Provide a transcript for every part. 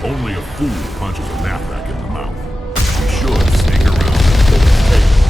Only a fool punches a knapsack in the mouth. We should sneak around and pull its tail.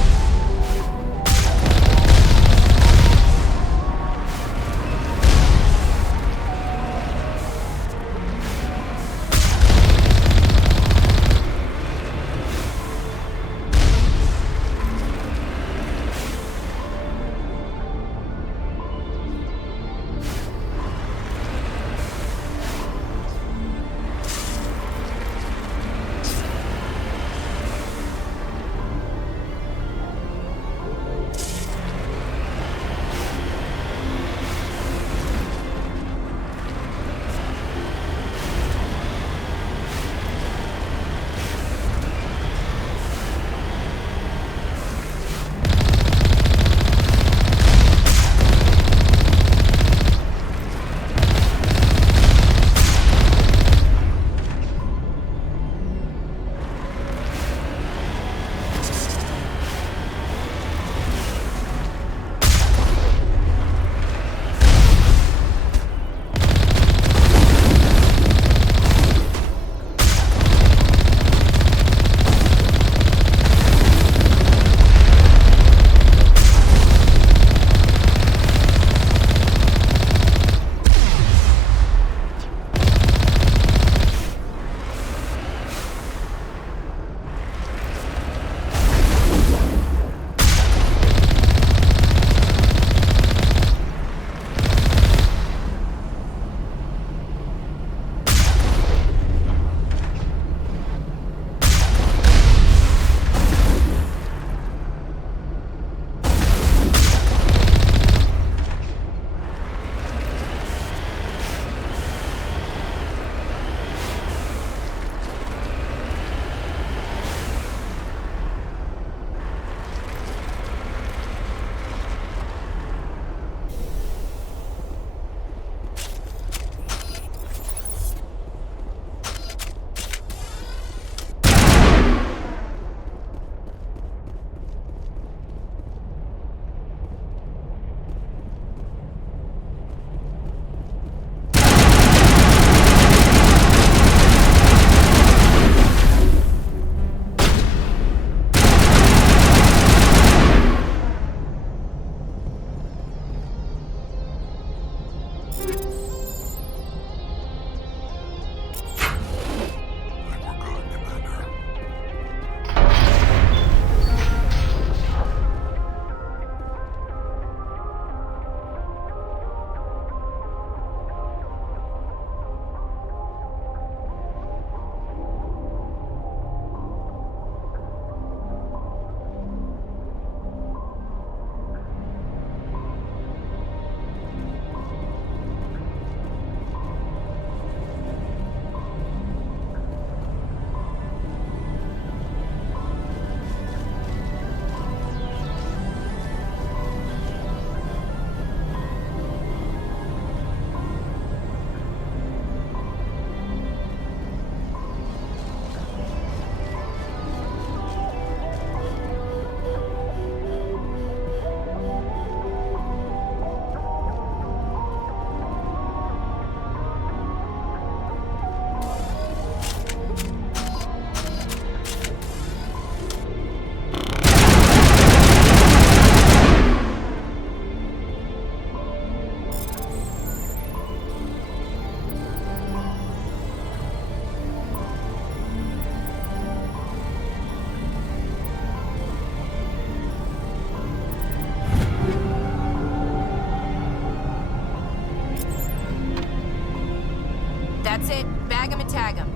That's it. Bag 'em and tag 'em.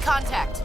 contact.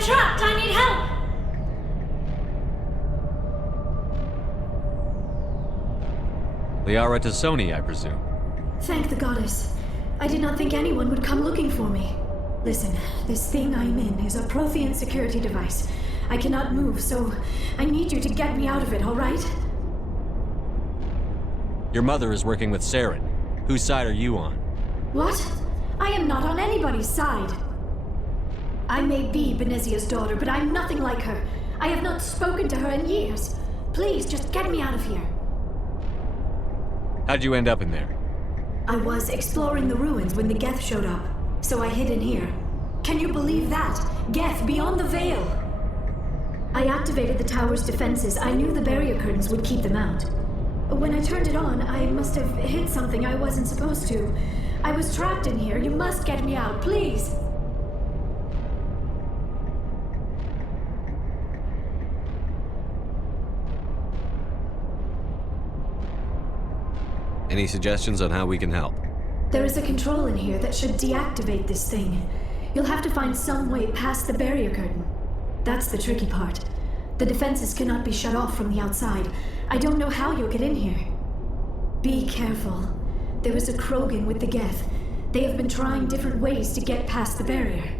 I'm trapped! I need help! Liara Tassoni, I presume. Thank the goddess. I did not think anyone would come looking for me. Listen, this thing I'm in is a Prothean security device. I cannot move, so I need you to get me out of it, all right? Your mother is working with Saren. Whose side are you on? What? I am not on anybody's side. I may be Benezia's daughter, but I'm nothing like her. I have not spoken to her in years. Please, just get me out of here. How'd you end up in there? I was exploring the ruins when the Geth showed up, so I hid in here. Can you believe that? Geth beyond the veil! I activated the tower's defenses. I knew the barrier curtains would keep them out. When I turned it on, I must have hit something I wasn't supposed to. I was trapped in here. You must get me out, please! Any suggestions on how we can help? There is a control in here that should deactivate this thing. You'll have to find some way past the barrier curtain. That's the tricky part. The defenses cannot be shut off from the outside. I don't know how you'll get in here. Be careful. There is a Krogan with the Geth. They have been trying different ways to get past the barrier.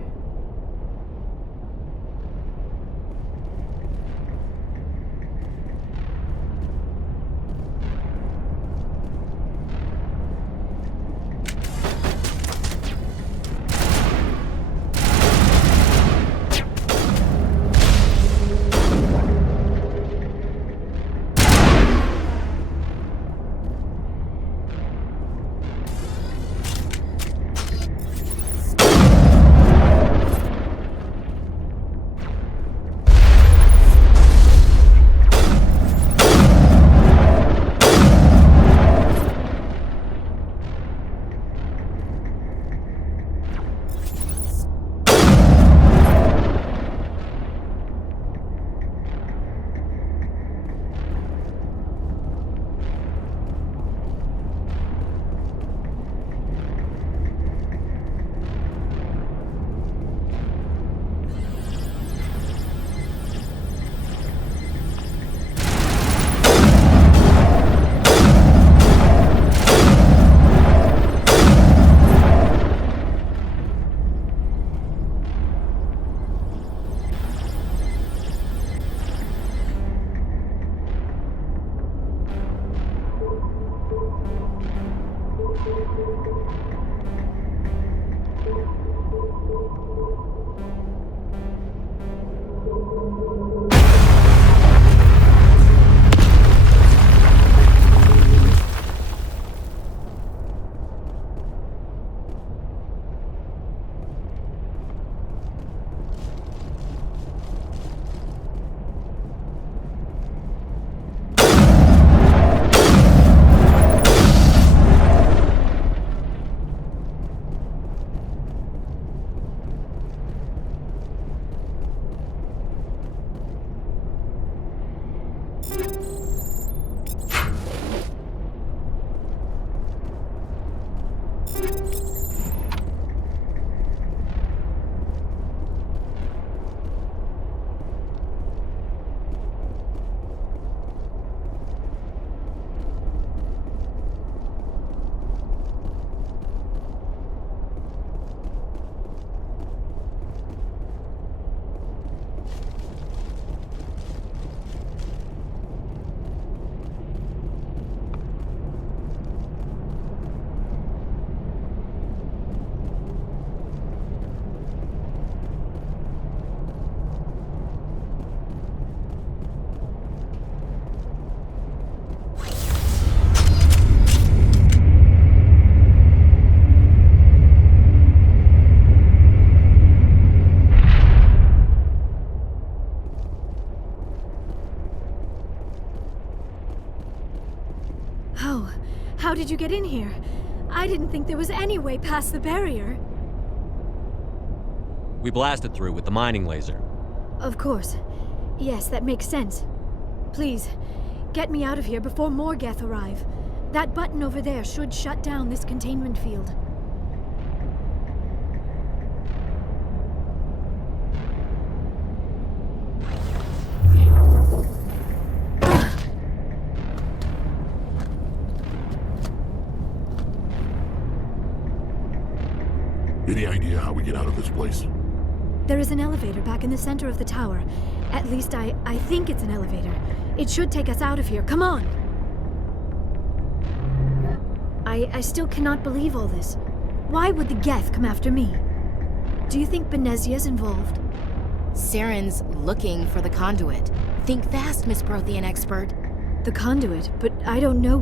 How did you get in here? I didn't think there was any way past the barrier. We blasted through with the mining laser. Of course. Yes, that makes sense. Please, get me out of here before more Geth arrive. That button over there should shut down this containment field. idea how we get out of this place? There is an elevator back in the center of the tower. At least I think it's an elevator. It should take us out of here. Come on! I still cannot believe all this. Why would the Geth come after me? Do you think Benezia's involved? Saren's looking for the conduit. Think fast, Miss Prothean expert. The conduit, but I don't know.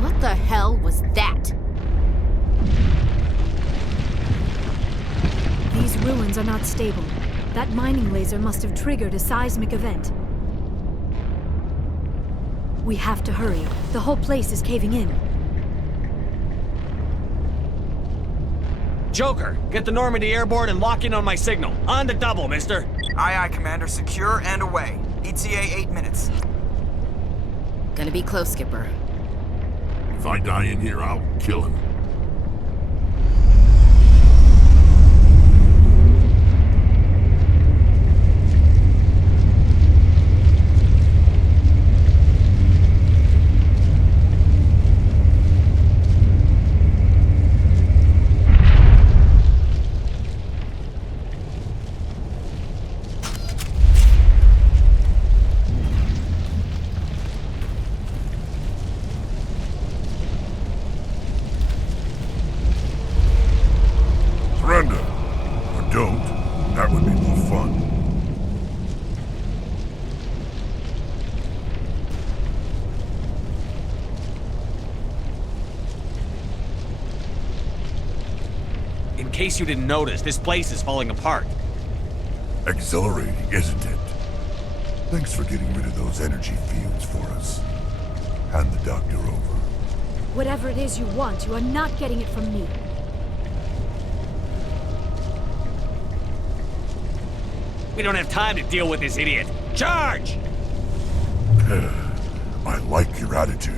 What the hell was that? These ruins are not stable. That mining laser must have triggered a seismic event. We have to hurry. The whole place is caving in. Joker, get the Normandy airborne and lock in on my signal. On the double, mister. Aye, aye, Commander. Secure and away. ETA 8 minutes. Gonna be close, Skipper. If I die in here, I'll kill him. Surrender. Or don't. That would be more fun. In case you didn't notice, this place is falling apart. Exhilarating, isn't it? Thanks for getting rid of those energy fields for us. Hand the doctor over. Whatever it is you want, you are not getting it from me. We don't have time to deal with this idiot. Charge! I like your attitude.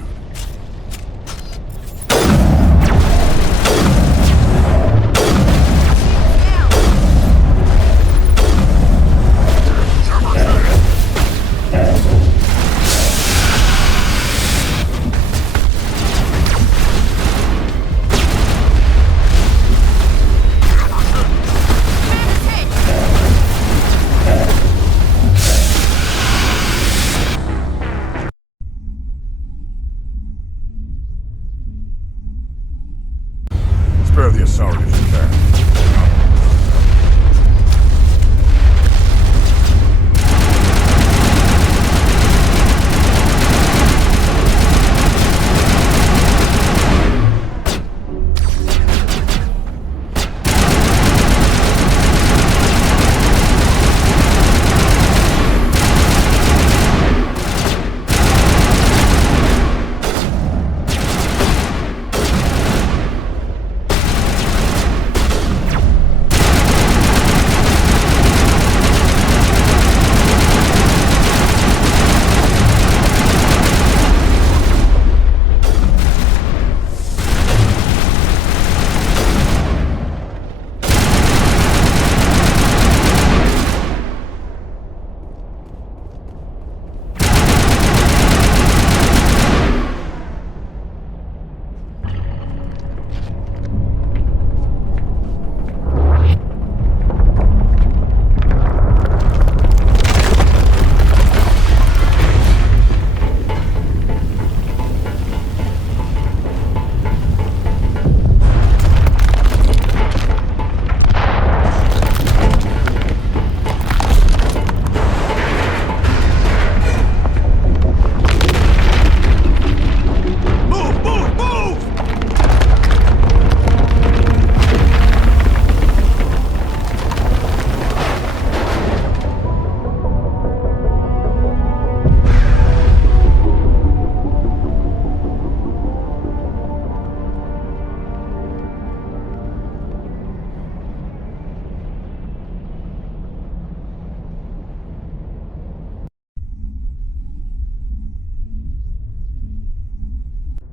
Spare the Asari if you can.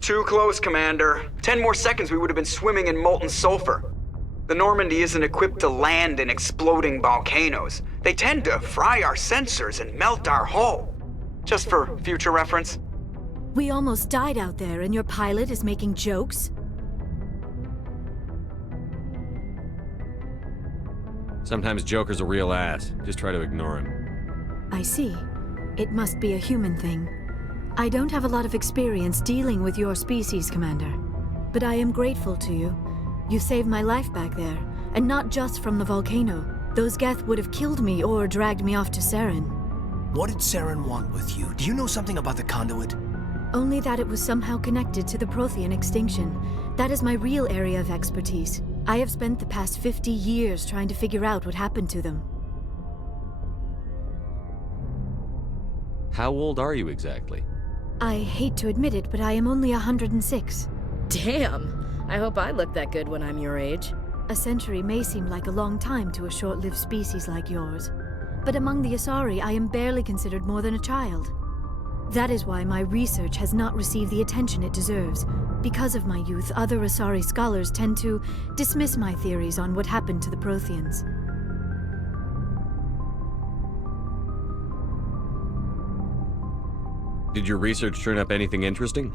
Too close, Commander. 10 more seconds we would have been swimming in molten sulfur. The Normandy isn't equipped to land in exploding volcanoes. They tend to fry our sensors and melt our hull. Just for future reference. We almost died out there and your pilot is making jokes? Sometimes Joker's a real ass. Just try to ignore him. I see. It must be a human thing. I don't have a lot of experience dealing with your species, Commander. But I am grateful to you. You saved my life back there, and not just from the volcano. Those Geth would have killed me or dragged me off to Saren. What did Saren want with you? Do you know something about the conduit? Only that it was somehow connected to the Prothean extinction. That is my real area of expertise. I have spent the past 50 years trying to figure out what happened to them. How old are you exactly? I hate to admit it, but I am only 106. Damn! I hope I look that good when I'm your age. A century may seem like a long time to a short-lived species like yours. But among the Asari, I am barely considered more than a child. That is why my research has not received the attention it deserves. Because of my youth, other Asari scholars tend to dismiss my theories on what happened to the Protheans. Did your research turn up anything interesting?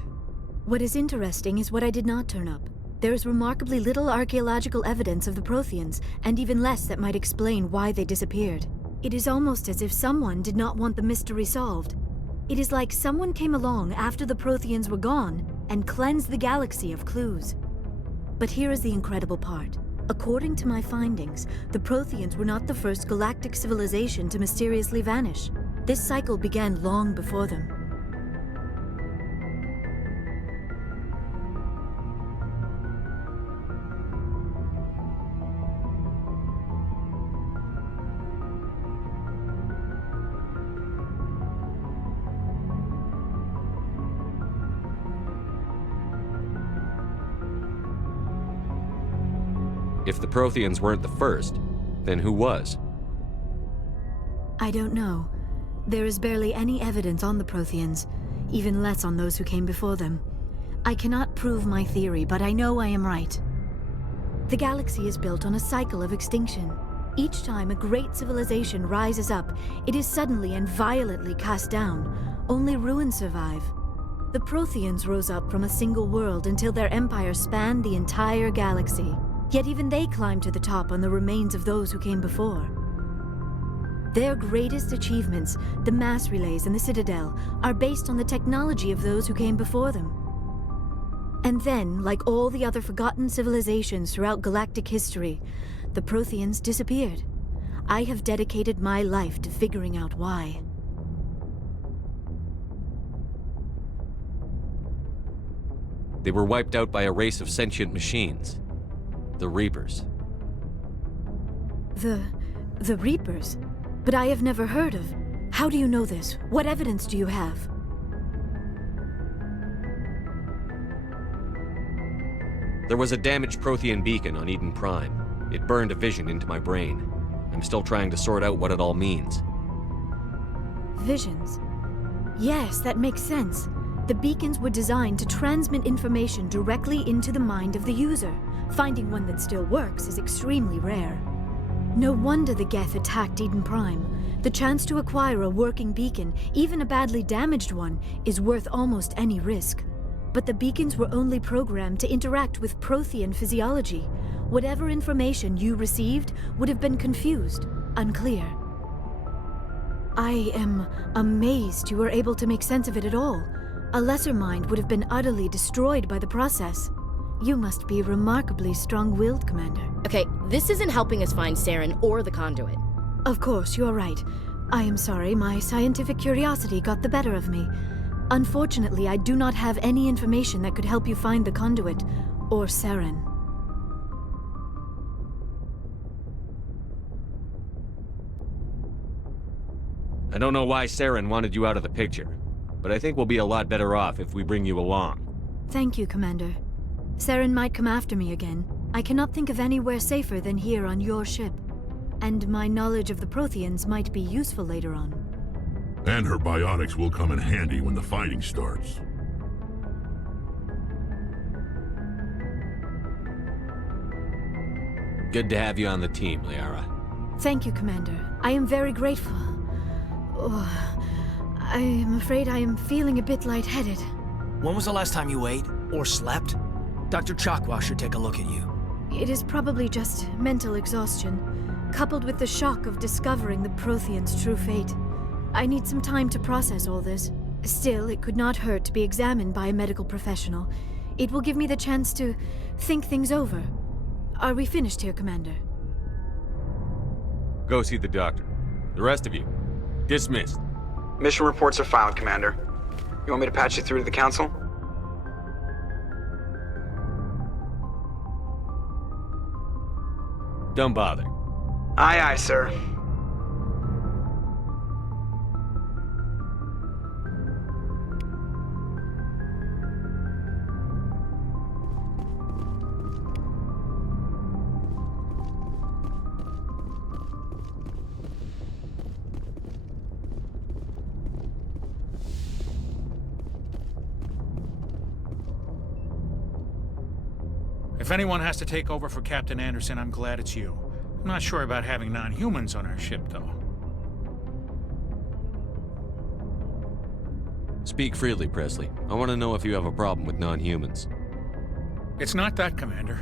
What is interesting is what I did not turn up. There is remarkably little archaeological evidence of the Protheans, and even less that might explain why they disappeared. It is almost as if someone did not want the mystery solved. It is like someone came along after the Protheans were gone and cleansed the galaxy of clues. But here is the incredible part. According to my findings, the Protheans were not the first galactic civilization to mysteriously vanish. This cycle began long before them. If the Protheans weren't the first, then who was? I don't know. There is barely any evidence on the Protheans, even less on those who came before them. I cannot prove my theory, but I know I am right. The galaxy is built on a cycle of extinction. Each time a great civilization rises up, it is suddenly and violently cast down. Only ruins survive. The Protheans rose up from a single world until their empire spanned the entire galaxy. Yet even they climbed to the top on the remains of those who came before. Their greatest achievements, the mass relays and the Citadel, are based on the technology of those who came before them. And then, like all the other forgotten civilizations throughout galactic history, the Protheans disappeared. I have dedicated my life to figuring out why. They were wiped out by a race of sentient machines. The Reapers. The Reapers? But I have never heard of. How do you know this? What evidence do you have? There was a damaged Prothean beacon on Eden Prime. It burned a vision into my brain. I'm still trying to sort out what it all means. Visions. Yes, that makes sense. The beacons were designed to transmit information directly into the mind of the user. Finding one that still works is extremely rare. No wonder the Geth attacked Eden Prime. The chance to acquire a working beacon, even a badly damaged one, is worth almost any risk. But the beacons were only programmed to interact with Prothean physiology. Whatever information you received would have been confused, unclear. I am amazed you were able to make sense of it at all. A lesser mind would have been utterly destroyed by the process. You must be remarkably strong-willed, Commander. Okay, this isn't helping us find Saren or the conduit. Of course, you are right. I am sorry, my scientific curiosity got the better of me. Unfortunately, I do not have any information that could help you find the conduit, or Saren. I don't know why Saren wanted you out of the picture, but I think we'll be a lot better off if we bring you along. Thank you, Commander. Saren might come after me again. I cannot think of anywhere safer than here on your ship. And my knowledge of the Protheans might be useful later on. And her biotics will come in handy when the fighting starts. Good to have you on the team, Liara. Thank you, Commander. I am very grateful. Oh, I am afraid I am feeling a bit lightheaded. When was the last time you ate? Or slept? Dr. Chakwa should take a look at you. It is probably just mental exhaustion. coupled with the shock of discovering the Prothean's true fate. I need some time to process all this. Still, it could not hurt to be examined by a medical professional. It will give me the chance to think things over. Are we finished here, Commander? Go see the doctor. The rest of you, dismissed. Mission reports are filed, Commander. You want me to patch you through to the Council? Don't bother. Aye, aye, sir. If anyone has to take over for Captain Anderson, I'm glad it's you. I'm not sure about having non-humans on our ship, though. Speak freely, Presley. I want to know if you have a problem with non-humans. It's not that, Commander.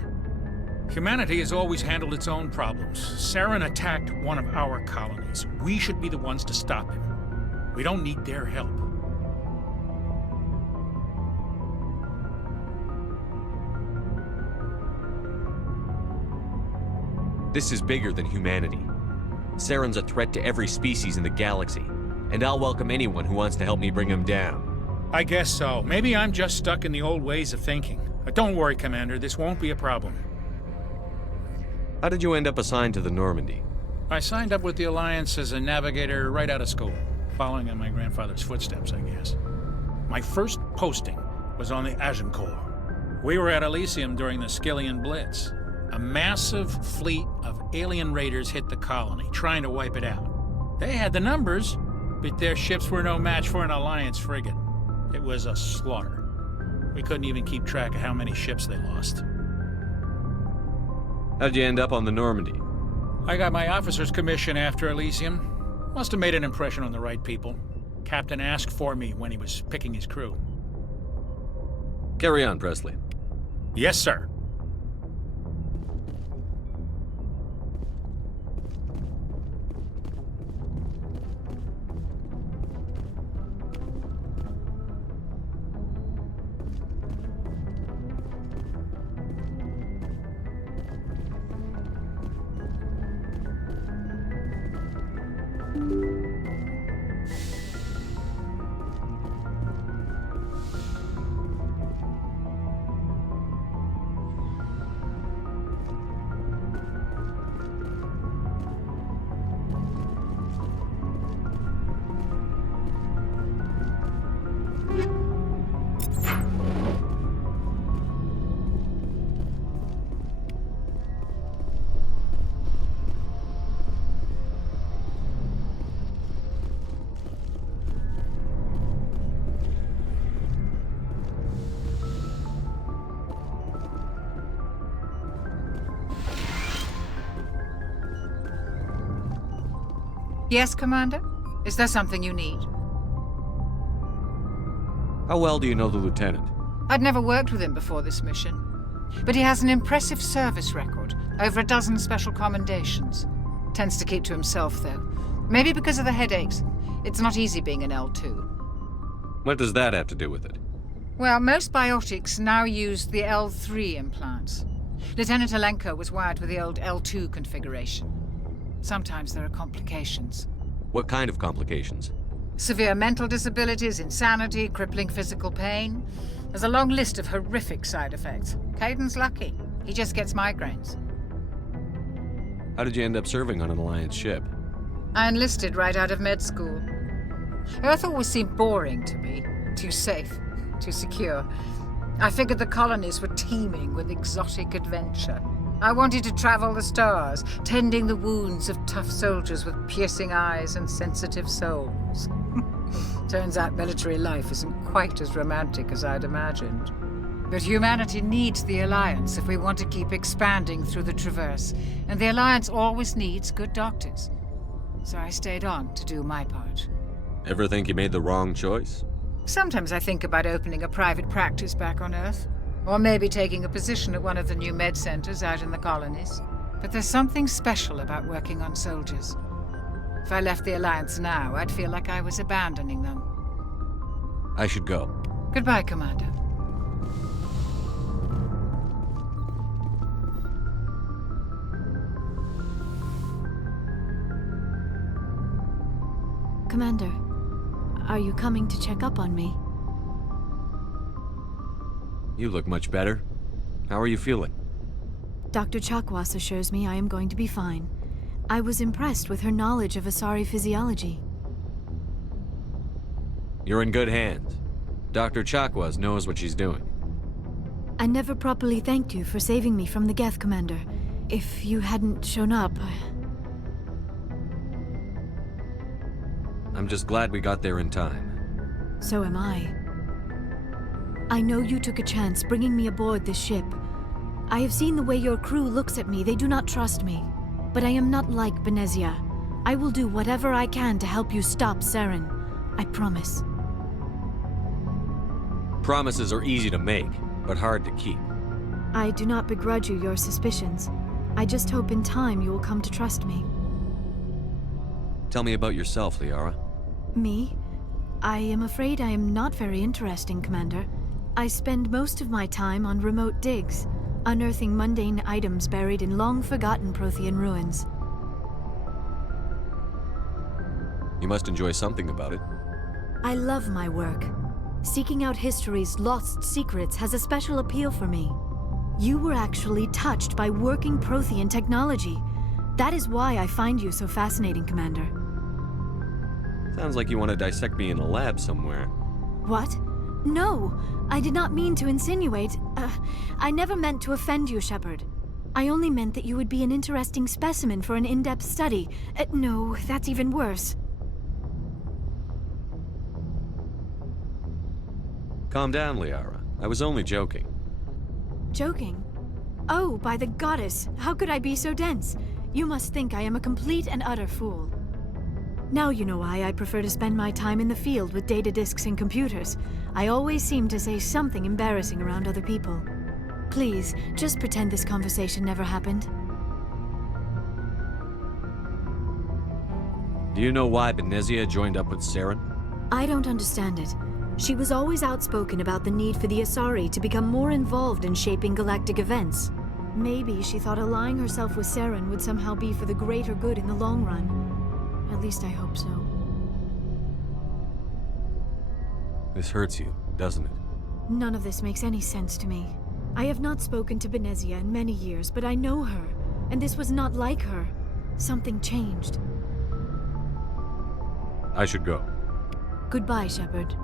Humanity has always handled its own problems. Saren attacked one of our colonies. We should be the ones to stop him. We don't need their help. This is bigger than humanity. Saren's a threat to every species in the galaxy, and I'll welcome anyone who wants to help me bring him down. I guess so. Maybe I'm just stuck in the old ways of thinking. But don't worry, Commander. This won't be a problem. How did you end up assigned to the Normandy? I signed up with the Alliance as a navigator right out of school, following in my grandfather's footsteps, I guess. My first posting was on the Agincourt. We were at Elysium during the Skillian Blitz. A massive fleet of alien raiders hit the colony, trying to wipe it out. They had the numbers, but their ships were no match for an Alliance frigate. It was a slaughter. We couldn't even keep track of how many ships they lost. How'd you end up on the Normandy? I got my officer's commission after Elysium. Must have made an impression on the right people. Captain asked for me when he was picking his crew. Carry on, Presley. Yes, sir. Yes, Commander? Is there something you need? How well do you know the lieutenant? I'd never worked with him before this mission. But he has an impressive service record, over a dozen special commendations. Tends to keep to himself, though. Maybe because of the headaches. It's not easy being an L2. What does that have to do with it? Well, most biotics now use the L3 implants. Lieutenant Alenko was wired with the old L2 configuration. Sometimes there are complications. What kind of complications? Severe mental disabilities, insanity, crippling physical pain. There's a long list of horrific side effects. Caden's lucky. He just gets migraines. How did you end up serving on an Alliance ship? I enlisted right out of med school. Earth always seemed boring to me. Too safe, too secure. I figured the colonies were teeming with exotic adventure. I wanted to travel the stars, tending the wounds of tough soldiers with piercing eyes and sensitive souls. Turns out military life isn't quite as romantic as I'd imagined. But humanity needs the Alliance if we want to keep expanding through the Traverse, and the Alliance always needs good doctors. So I stayed on to do my part. Ever think you made the wrong choice? Sometimes I think about opening a private practice back on Earth. Or maybe taking a position at one of the new med centers out in the colonies. But there's something special about working on soldiers. If I left the Alliance now, I'd feel like I was abandoning them. I should go. Goodbye, Commander. Commander, are you coming to check up on me? You look much better. How are you feeling? Dr. Chakwas assures me I am going to be fine. I was impressed with her knowledge of Asari physiology. You're in good hands. Dr. Chakwas knows what she's doing. I never properly thanked you for saving me from the Geth, Commander. If you hadn't shown up... I'm just glad we got there in time. So am I. I know you took a chance bringing me aboard this ship. I have seen the way your crew looks at me. They do not trust me. But I am not like Benezia. I will do whatever I can to help you stop Saren. I promise. Promises are easy to make, but hard to keep. I do not begrudge you your suspicions. I just hope in time you will come to trust me. Tell me about yourself, Liara. Me? I am afraid I am not very interesting, Commander. I spend most of my time on remote digs, unearthing mundane items buried in long-forgotten Prothean ruins. You must enjoy something about it. I love my work. Seeking out history's lost secrets has a special appeal for me. You were actually touched by working Prothean technology. That is why I find you so fascinating, Commander. Sounds like you want to dissect me in a lab somewhere. What? No, I did not mean to insinuate. I never meant to offend you, Shepard. I only meant that you would be an interesting specimen for an in-depth study. No, that's even worse. Calm down, Liara. I was only joking. Joking? Oh, by the goddess, how could I be so dense? You must think I am a complete and utter fool. Now you know why I prefer to spend my time in the field with data disks and computers. I always seem to say something embarrassing around other people. Please, just pretend this conversation never happened. Do you know why Benezia joined up with Saren? I don't understand it. She was always outspoken about the need for the Asari to become more involved in shaping galactic events. Maybe she thought allying herself with Saren would somehow be for the greater good in the long run. At least I hope so. This hurts you, doesn't it? None of this makes any sense to me. I have not spoken to Benezia in many years, but I know her, and this was not like her. Something changed. I should go. Goodbye, Shepard.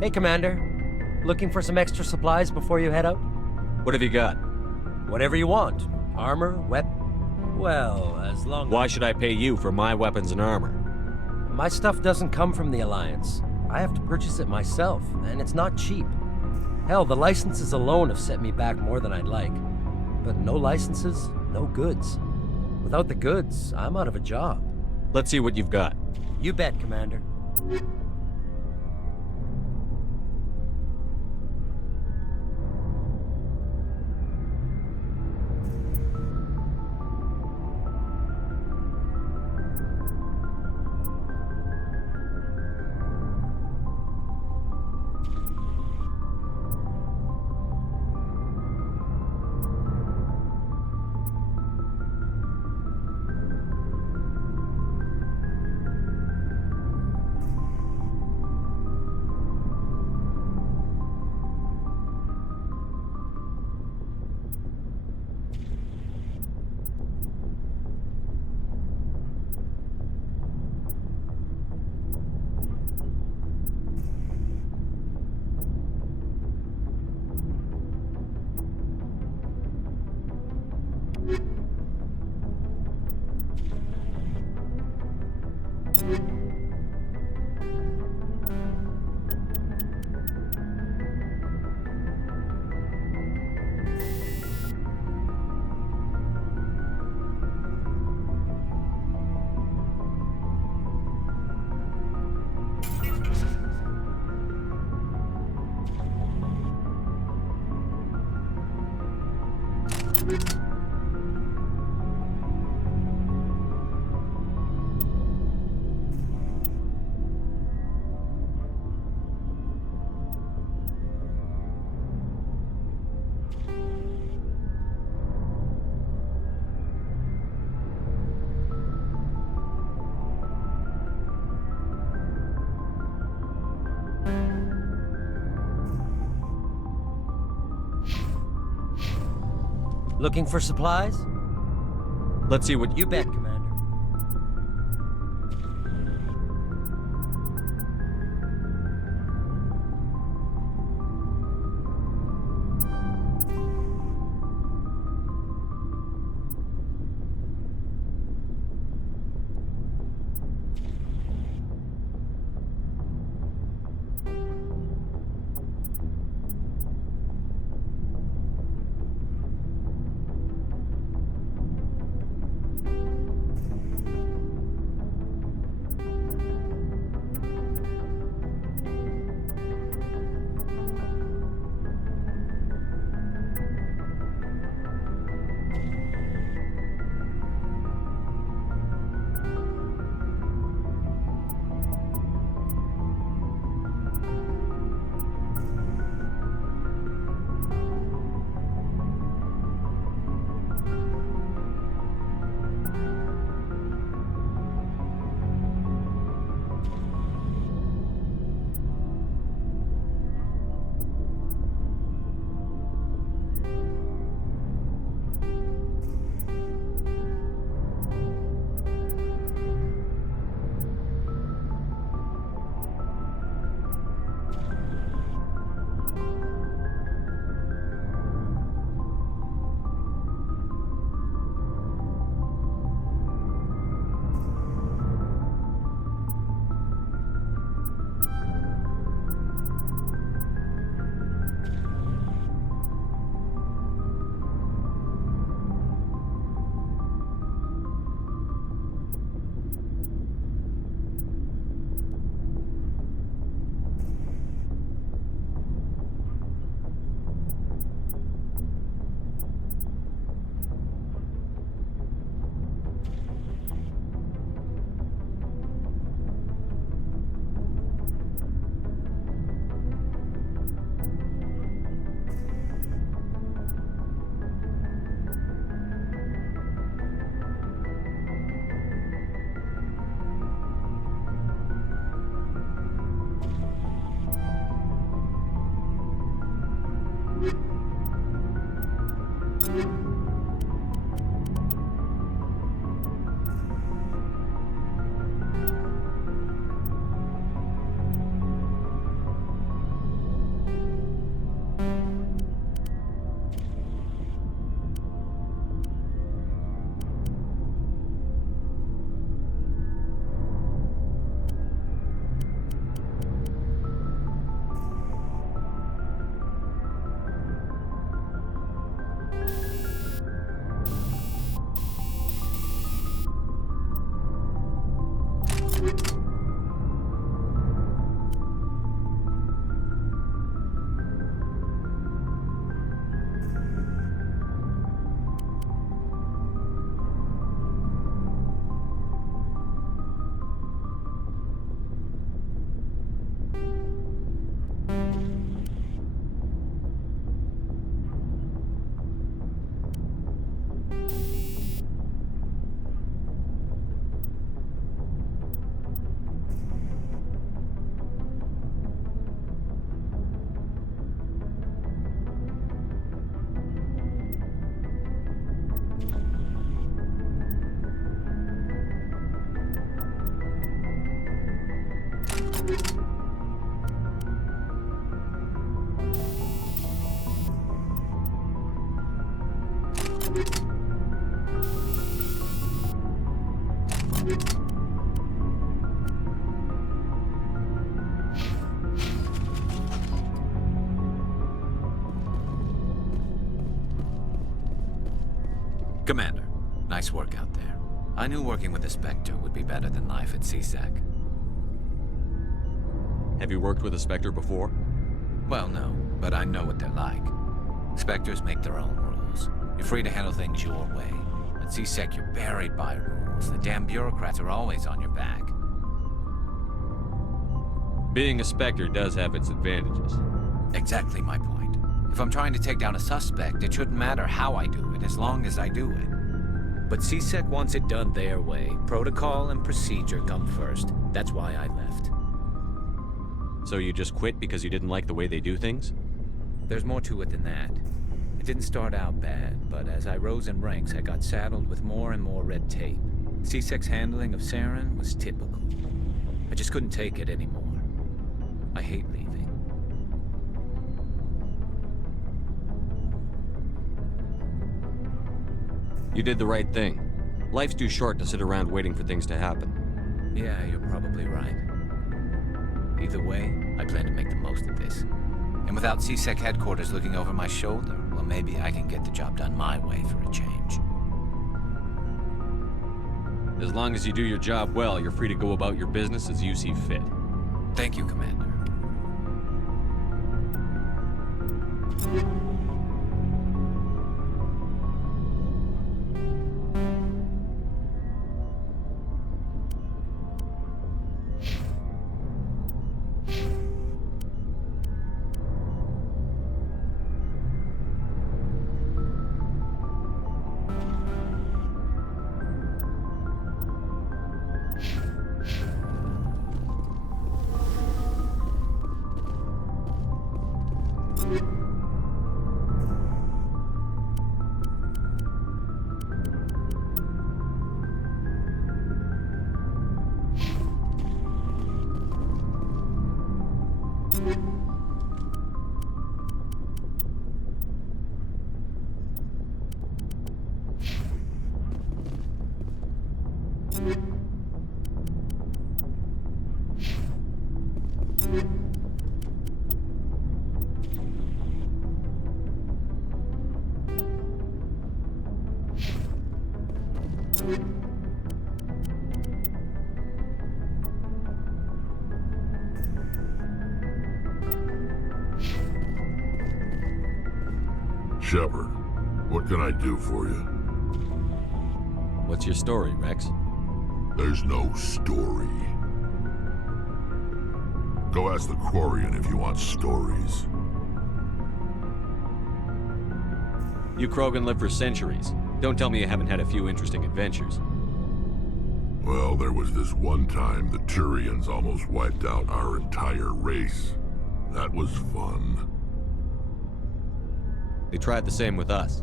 Hey, Commander. Looking for some extra supplies before you head out? What have you got? Whatever you want. Armor, well, as long Why should I pay you for my weapons and armor? My stuff doesn't come from the Alliance. I have to purchase it myself, and it's not cheap. Hell, the licenses alone have set me back more than I'd like. But no licenses, no goods. Without the goods, I'm out of a job. Let's see what you've got. You bet, Commander. Looking for supplies? Let's see what You bet, Commander. Commander, nice work out there. I knew working with the Spectre would be better than life at CSEC. Have you worked with a Spectre before? Well, no, but I know what they're like. Spectres make their own rules. You're free to handle things your way. At C-Sec, you're buried by rules. The damn bureaucrats are always on your back. Being a Spectre does have its advantages. Exactly my point. If I'm trying to take down a suspect, it shouldn't matter how I do it, as long as I do it. But C-Sec wants it done their way. Protocol and procedure come first. That's why I left. So you just quit because you didn't like the way they do things? There's more to it than that. It didn't start out bad, but as I rose in ranks, I got saddled with more and more red tape. C-Sec's handling of Saren was typical. I just couldn't take it anymore. I hate leaving. You did the right thing. Life's too short to sit around waiting for things to happen. Yeah, you're probably right. Either way, I plan to make the most of this. And without C-Sec headquarters looking over my shoulder, well, maybe I can get the job done my way for a change. As long as you do your job well, you're free to go about your business as you see fit. Thank you, Commander. Shepard, what can I do for you? What's your story, Rex? There's no story. Go ask the Quarian if you want stories. You Krogan live for centuries. Don't tell me you haven't had a few interesting adventures. Well, there was this one time the Turians almost wiped out our entire race. That was fun. They tried the same with us,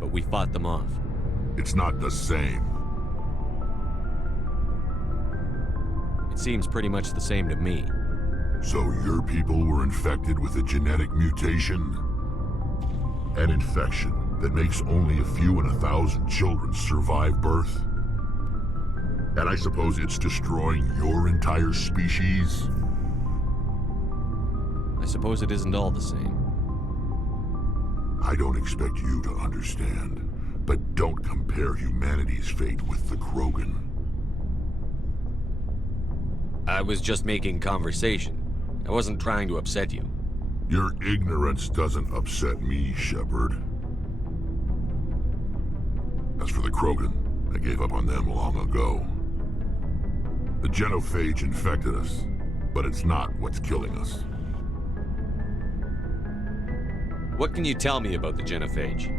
but we fought them off. It's not the same. It seems pretty much the same to me. So your people were infected with a genetic mutation? An infection that makes only a few in 1,000 children survive birth? And I suppose it's destroying your entire species? I suppose it isn't all the same. I don't expect you to understand, but don't compare humanity's fate with the Krogan. I was just making conversation. I wasn't trying to upset you. Your ignorance doesn't upset me, Shepard. As for the Krogan, I gave up on them long ago. The genophage infected us, but it's not what's killing us. What can you tell me about the genophage?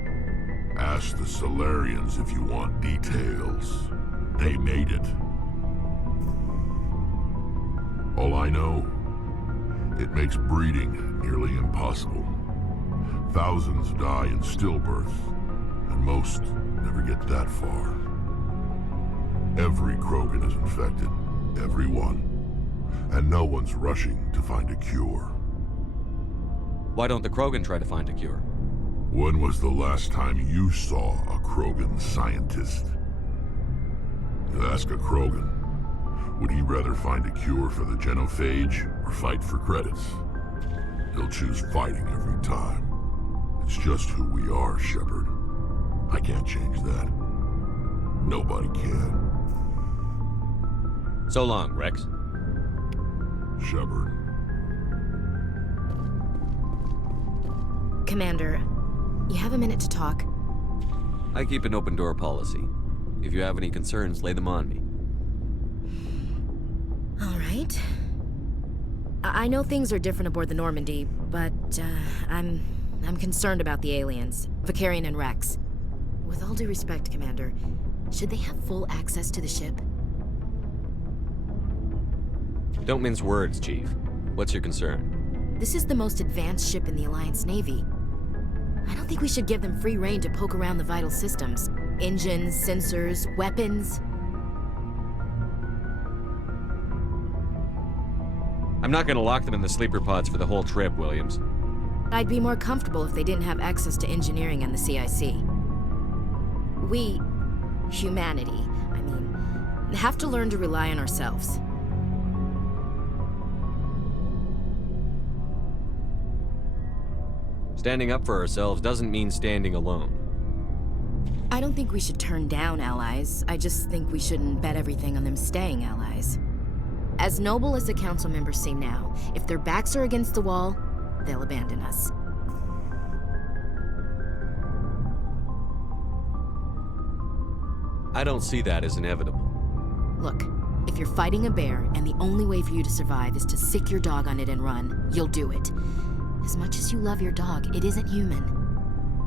Ask the Solarians if you want details. They made it. All I know, it makes breeding nearly impossible. Thousands die in stillbirth, and most never get that far. Every Krogan is infected, every one, and no one's rushing to find a cure. Why don't the Krogan try to find a cure? When was the last time you saw a Krogan scientist? You ask a Krogan, would he rather find a cure for the genophage or fight for credits? He'll choose fighting every time. It's just who we are, Shepard. I can't change that. Nobody can. So long, Rex. Shepard. Commander, you have a minute to talk? I keep an open door policy. If you have any concerns, lay them on me. All right. I know things are different aboard the Normandy, but I'm concerned about the aliens, Vicarian and Rex. With all due respect, Commander, should they have full access to the ship? Don't mince words, Chief. What's your concern? This is the most advanced ship in the Alliance Navy. I don't think we should give them free rein to poke around the vital systems. Engines, sensors, weapons. I'm not gonna lock them in the sleeper pods for the whole trip, Williams. I'd be more comfortable if they didn't have access to engineering and the CIC. We, humanity, have to learn to rely on ourselves. Standing up for ourselves doesn't mean standing alone. I don't think we should turn down allies. I just think we shouldn't bet everything on them staying allies. As noble as the council members seem now, if their backs are against the wall, they'll abandon us. I don't see that as inevitable. Look, if you're fighting a bear and the only way for you to survive is to sick your dog on it and run, you'll do it. As much as you love your dog, it isn't human.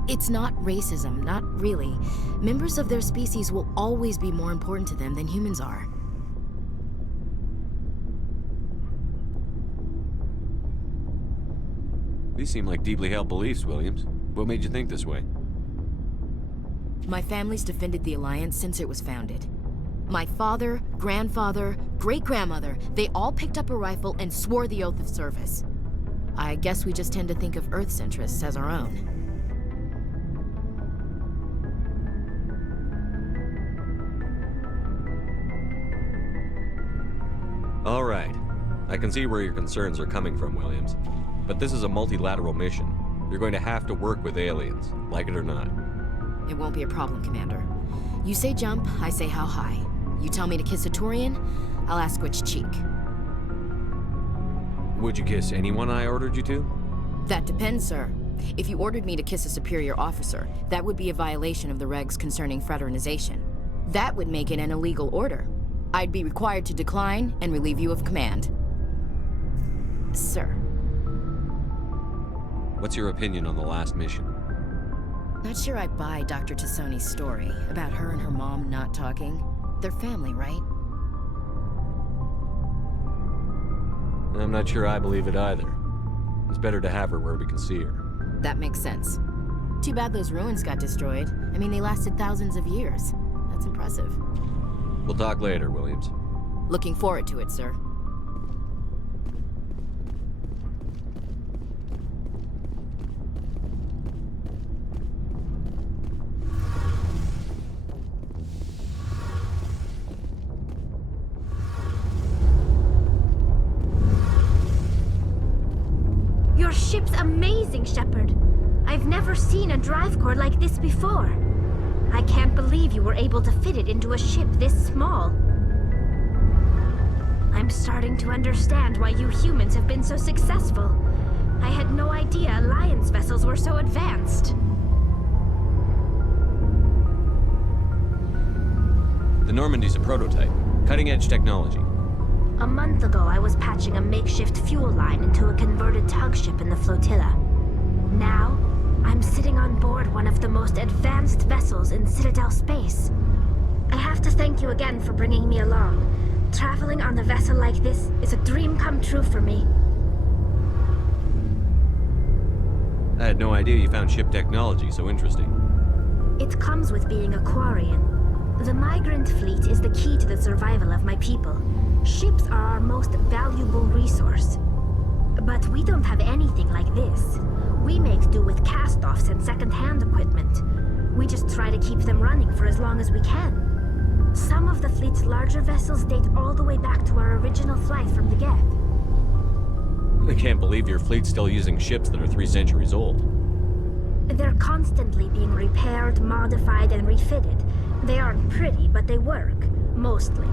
It's not racism, not really. Members of their species will always be more important to them than humans are. These seem like deeply held beliefs, Williams. What made you think this way? My family's defended the Alliance since it was founded. My father, grandfather, great-grandmother, they all picked up a rifle and swore the oath of service. I guess we just tend to think of Earth's interests as our own. All right. I can see where your concerns are coming from, Williams. But this is a multilateral mission. You're going to have to work with aliens, like it or not. It won't be a problem, Commander. You say jump, I say how high. You tell me to kiss a Turian, I'll ask which cheek. Would you kiss anyone I ordered you to? That depends, sir. If you ordered me to kiss a superior officer, that would be a violation of the regs concerning fraternization. That would make it an illegal order. I'd be required to decline and relieve you of command. Sir. What's your opinion on the last mission? Not sure I buy Dr. Tassoni's story about her and her mom not talking. They're family, right? I'm not sure I believe it either. It's better to have her where we can see her. That makes sense. Too bad those ruins got destroyed. I mean, they lasted thousands of years. That's impressive. We'll talk later, Williams. Looking forward to it, sir. Your ship's amazing, Shepard. I've never seen a drive core like this before. I can't believe you were able to fit it into a ship this small. I'm starting to understand why you humans have been so successful. I had no idea Alliance vessels were so advanced. The Normandy's a prototype. Cutting-edge technology. A month ago, I was patching a makeshift fuel line into a converted tug ship in the flotilla. Now, I'm sitting on board one of the most advanced vessels in Citadel space. I have to thank you again for bringing me along. Traveling on a vessel like this is a dream come true for me. I had no idea you found ship technology so interesting. It comes with being a Quarian. The migrant fleet is the key to the survival of my people. Ships are our most valuable resource. But we don't have anything like this. We make do with cast-offs and second-hand equipment. We just try to keep them running for as long as we can. Some of the fleet's larger vessels date all the way back to our original flight from the Geth. I can't believe your fleet's still using ships that are 3 centuries old. They're constantly being repaired, modified, and refitted. They aren't pretty, but they work. Mostly.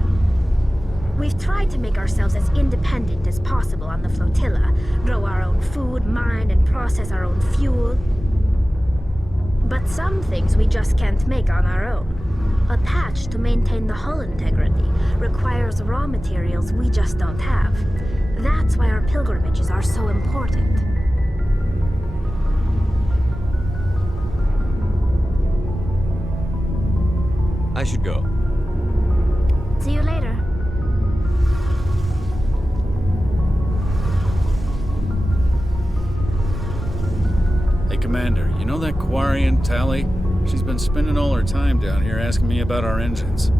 We've tried to make ourselves as independent as possible on the flotilla, grow our own food, mine, and process our own fuel. But some things we just can't make on our own. A patch to maintain the hull integrity requires raw materials we just don't have. That's why our pilgrimages are so important. I should go. See you later. Hey, Commander, you know that Quarian, Tally? She's been spending all her time down here asking me about our engines.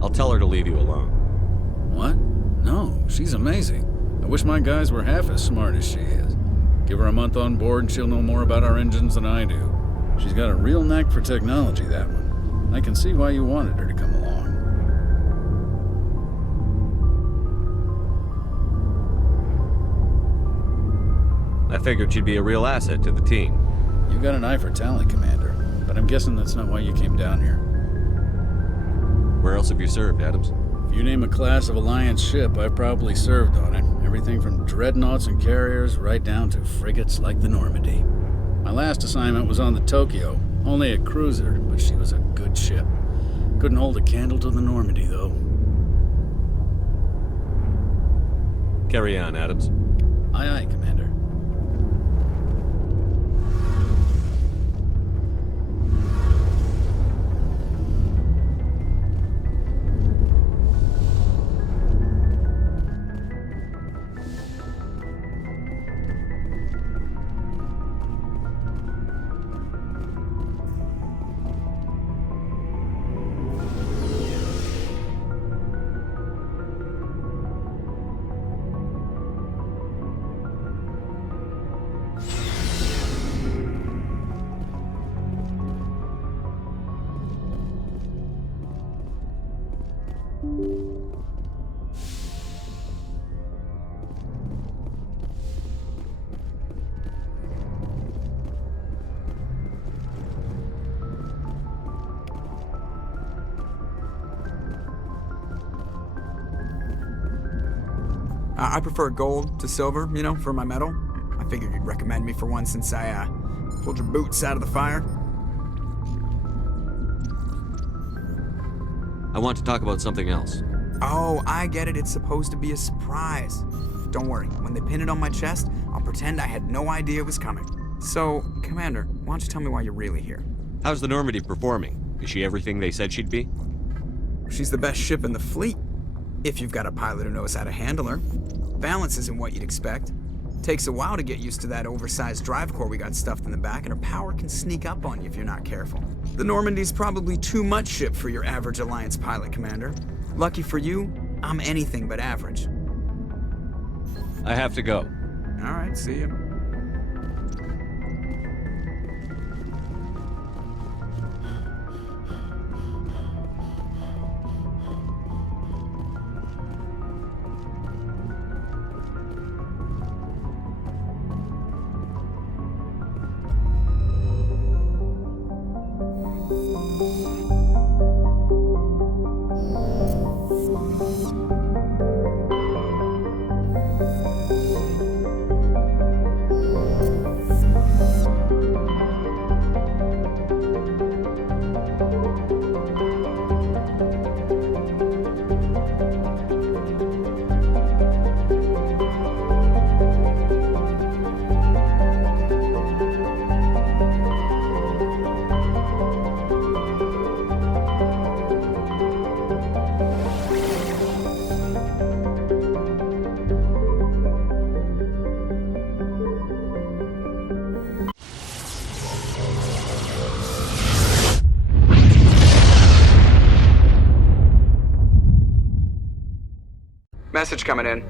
I'll tell her to leave you alone. What? No, she's amazing. I wish my guys were half as smart as she is. Give her a month on board and she'll know more about our engines than I do. She's got a real knack for technology, that one. I can see why you wanted her to come along. I figured she'd be a real asset to the team. You got an eye for talent, Commander, but I'm guessing that's not why you came down here. Where else have you served, Adams? If you name a class of Alliance ship, I've probably served on it. Everything from dreadnoughts and carriers right down to frigates like the Normandy. My last assignment was on the Tokyo, only a cruiser, but she was a good ship. Couldn't hold a candle to the Normandy, though. Carry on, Adams. Aye, aye, Commander. I prefer gold to silver, you know, for my metal. I figured you'd recommend me for one since I, pulled your boots out of the fire. I want to talk about something else. Oh, I get it. It's supposed to be a surprise. Don't worry. When they pin it on my chest, I'll pretend I had no idea it was coming. So, Commander, why don't you tell me why you're really here? How's the Normandy performing? Is she everything they said she'd be? She's the best ship in the fleet. If you've got a pilot who knows how to handle her. Balance isn't what you'd expect. Takes a while to get used to that oversized drive core we got stuffed in the back, and her power can sneak up on you if you're not careful. The Normandy's probably too much ship for your average Alliance pilot, Commander. Lucky for you, I'm anything but average. I have to go. All right, see you. Message coming in.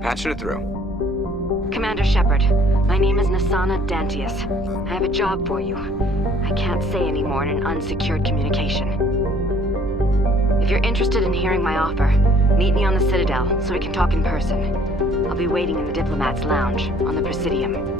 Patching it through. Commander Shepard, my name is Nasana Dantius. I have a job for you. I can't say any more in an unsecured communication. If you're interested in hearing my offer, meet me on the Citadel so we can talk in person. I'll be waiting in the Diplomat's Lounge on the Presidium.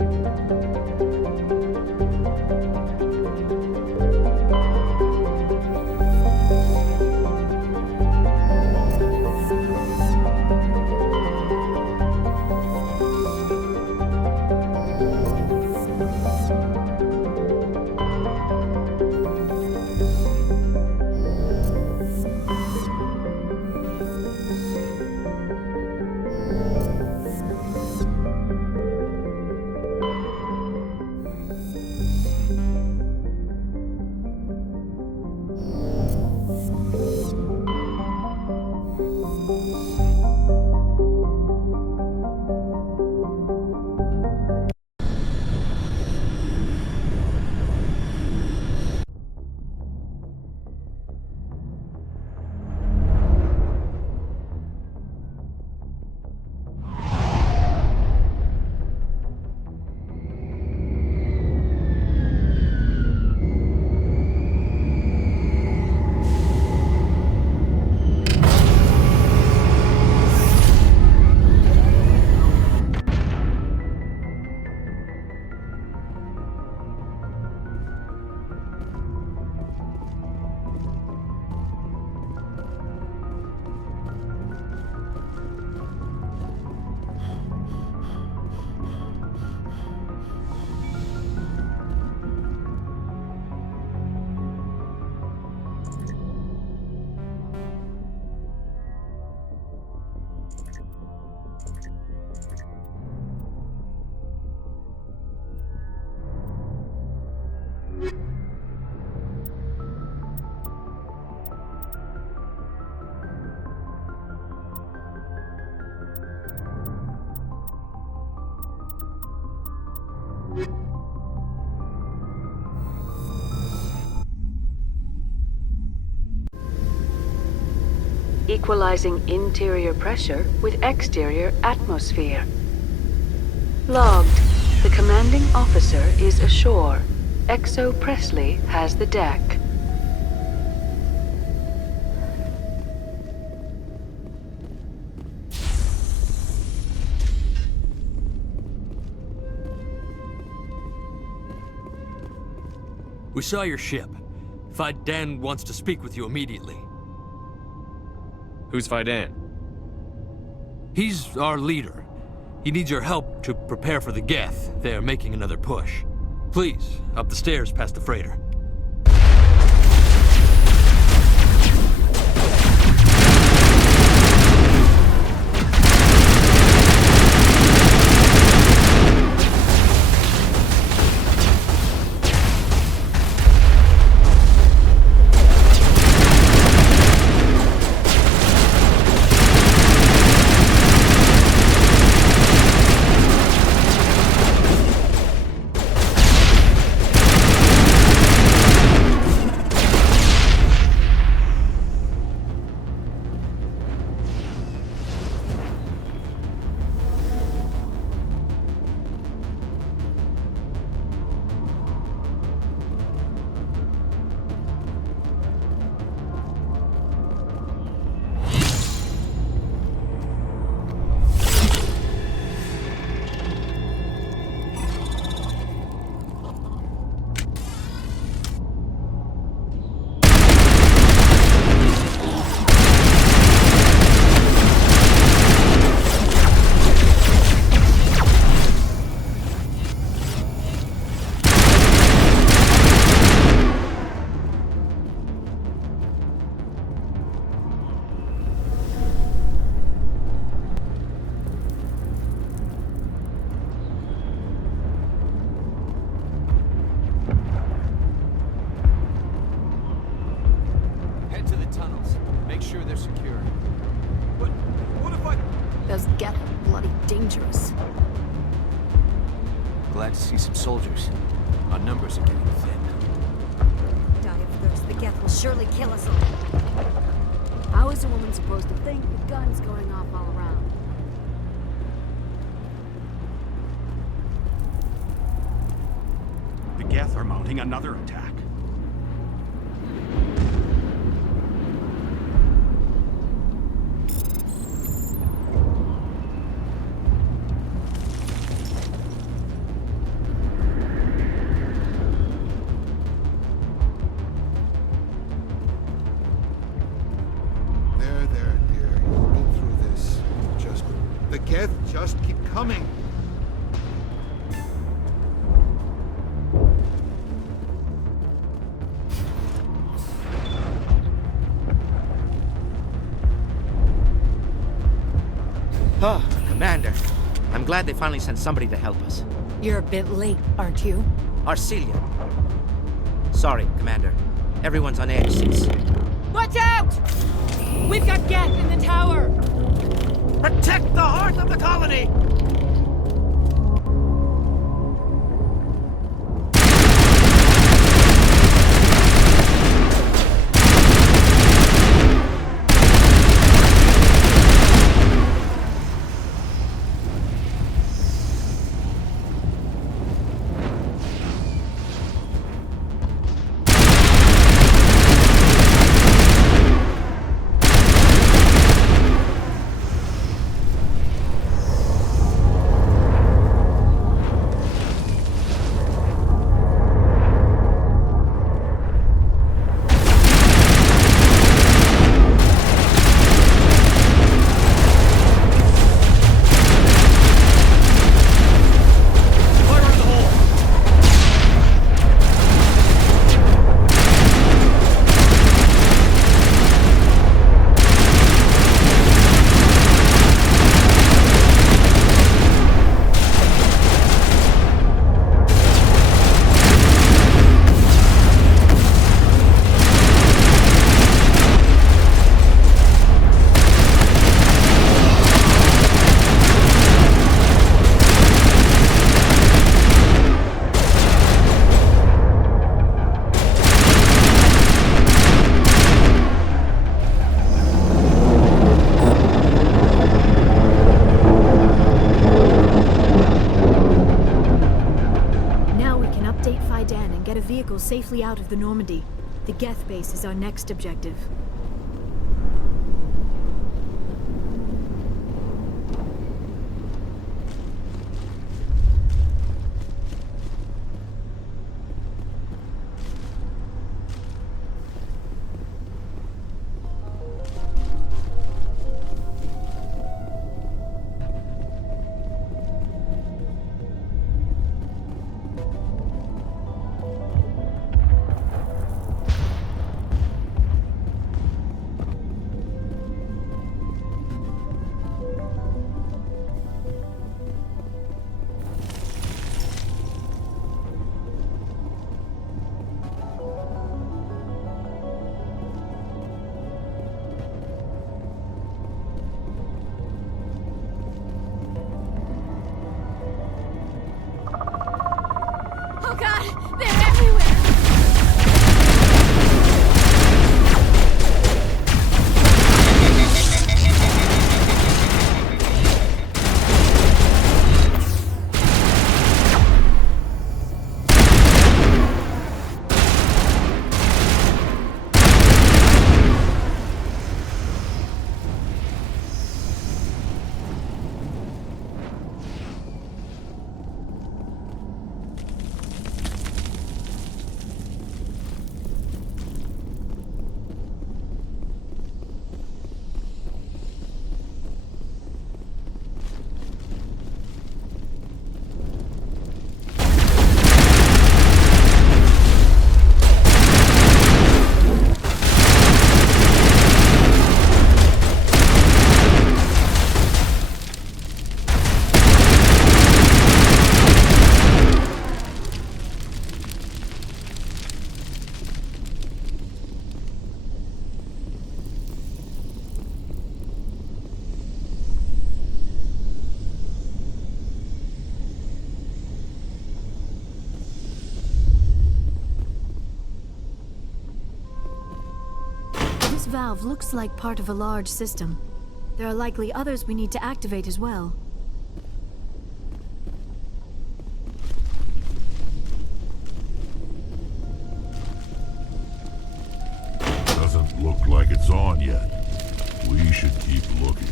Equalizing interior pressure with exterior atmosphere. Logged. The commanding officer is ashore. Exo Presley has the deck. We saw your ship. Fidan wants to speak with you immediately. Who's Fidan? He's our leader. He needs your help to prepare for the Geth. They're making another push. Please, up the stairs past the freighter. Glad to see some soldiers. Our numbers are getting thin. Die of thirst. The Geth will surely kill us all. How is a woman supposed to think with guns going off all around? The Geth are mounting another attack. Just keep coming. Oh, Commander. I'm glad they finally sent somebody to help us. You're a bit late, aren't you? Arcelia. Sorry, Commander. Everyone's on edge since... Watch out! We've got Geth in the tower! Protect the heart of the colony! safely out of the Normandy. The Geth base is our next objective. Oh god, they're everywhere! This valve looks like part of a large system. There are likely others we need to activate as well. Doesn't look like it's on yet. We should keep looking.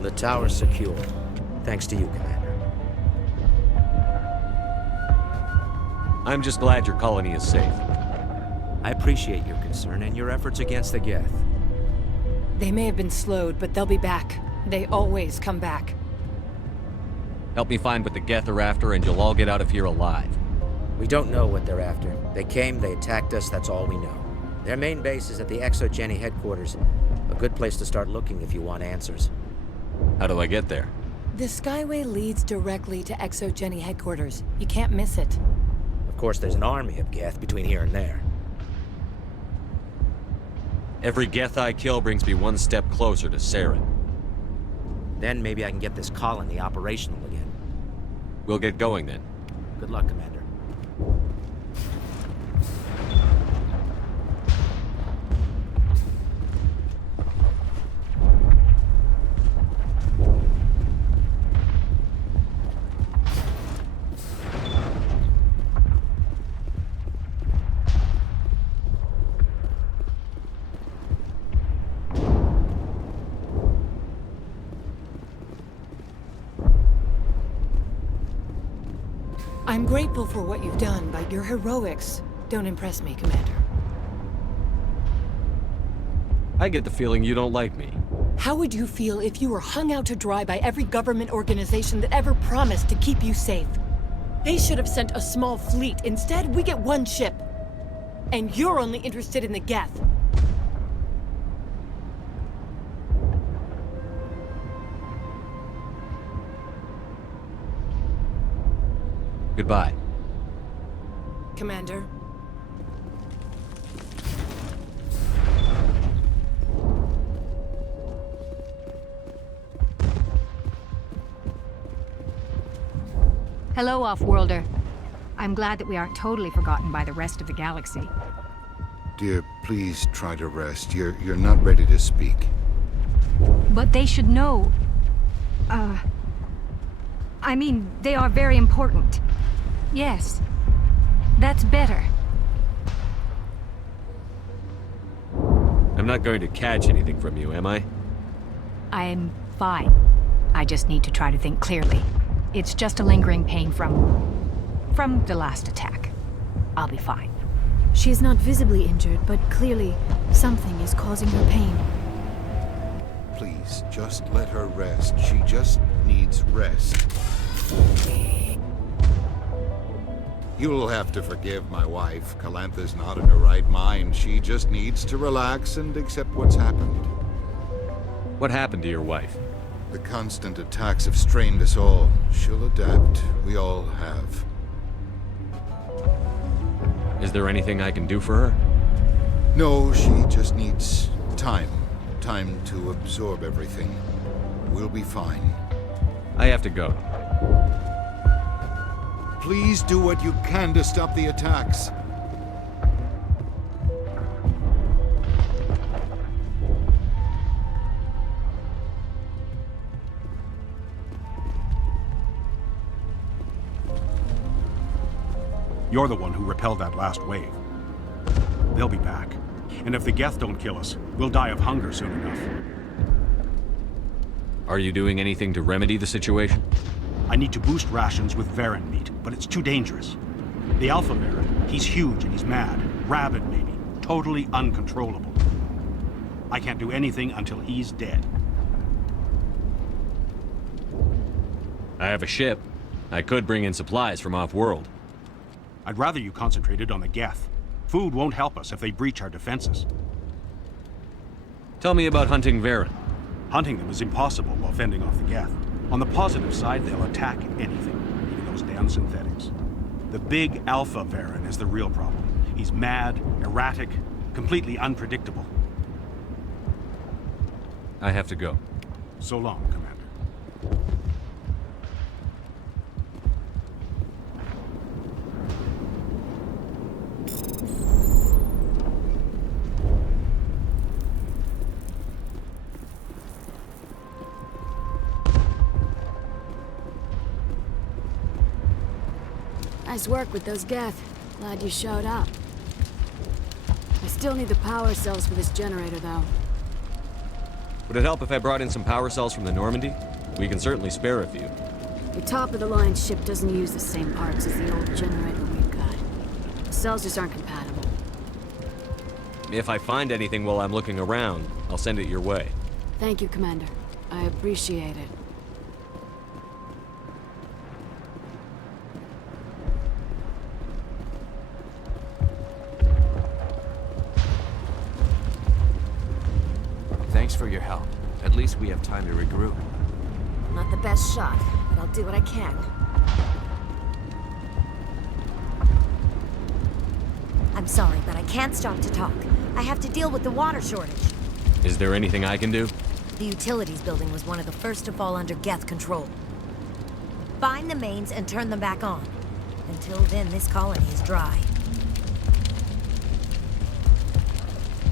The tower's secure. Thanks to you, Commander. I'm just glad your colony is safe. I appreciate your concern and your efforts against the Geth. They may have been slowed, but they'll be back. They always come back. Help me find what the Geth are after, and you'll all get out of here alive. We don't know what they're after. They came, they attacked us, that's all we know. Their main base is at the ExoGeni headquarters. A good place to start looking if you want answers. How do I get there? The Skyway leads directly to ExoGeni headquarters. You can't miss it. Of course, there's an army of Geth between here and there. Every Geth I kill brings me one step closer to Saren. Then maybe I can get this colony operational again. We'll get going then. Good luck, Commander. I'm grateful for what you've done, but your heroics don't impress me, Commander. I get the feeling you don't like me. How would you feel if you were hung out to dry by every government organization that ever promised to keep you safe? They should have sent a small fleet. Instead, we get one ship. And you're only interested in the Geth. Goodbye. Commander. Hello, Off-Worlder. I'm glad that we aren't totally forgotten by the rest of the galaxy. Dear, please try to rest. You're not ready to speak. But they should know... I mean, they are very important. Yes. That's better. I'm not going to catch anything from you, am I? I'm fine. I just need to try to think clearly. It's just a lingering pain from the last attack. I'll be fine. She is not visibly injured, but clearly something is causing her pain. Please, just let her rest. She just needs rest. You'll have to forgive my wife. Calantha's not in her right mind. She just needs to relax and accept what's happened. What happened to your wife? The constant attacks have strained us all. She'll adapt. We all have. Is there anything I can do for her? No, she just needs time. Time to absorb everything. We'll be fine. I have to go. Please do what you can to stop the attacks. You're the one who repelled that last wave. They'll be back. And if the Geth don't kill us, we'll die of hunger soon enough. Are you doing anything to remedy the situation? I need to boost rations with Varen meat, but it's too dangerous. The Alpha Varen, he's huge and he's mad. Rabid, maybe. Totally uncontrollable. I can't do anything until he's dead. I have a ship. I could bring in supplies from off-world. I'd rather you concentrated on the Geth. Food won't help us if they breach our defenses. Tell me about hunting Varen. Hunting them is impossible while fending off the Geth. On the positive side, they'll attack anything, even those damn synthetics. The big Alpha Varen is the real problem. He's mad, erratic, completely unpredictable. I have to go. So long, Commander. Nice work with those Geth. Glad you showed up. I still need the power cells for this generator, though. Would it help if I brought in some power cells from the Normandy? We can certainly spare a few. The top-of-the-line ship doesn't use the same parts as the old generator we've got. The cells just aren't compatible. If I find anything while I'm looking around, I'll send it your way. Thank you, Commander. I appreciate it. Thanks for your help. At least we have time to regroup. Not the best shot, but I'll do what I can. I'm sorry, but I can't stop to talk. I have to deal with the water shortage. Is there anything I can do? The utilities building was one of the first to fall under Geth control. Find the mains and turn them back on. Until then, this colony is dry.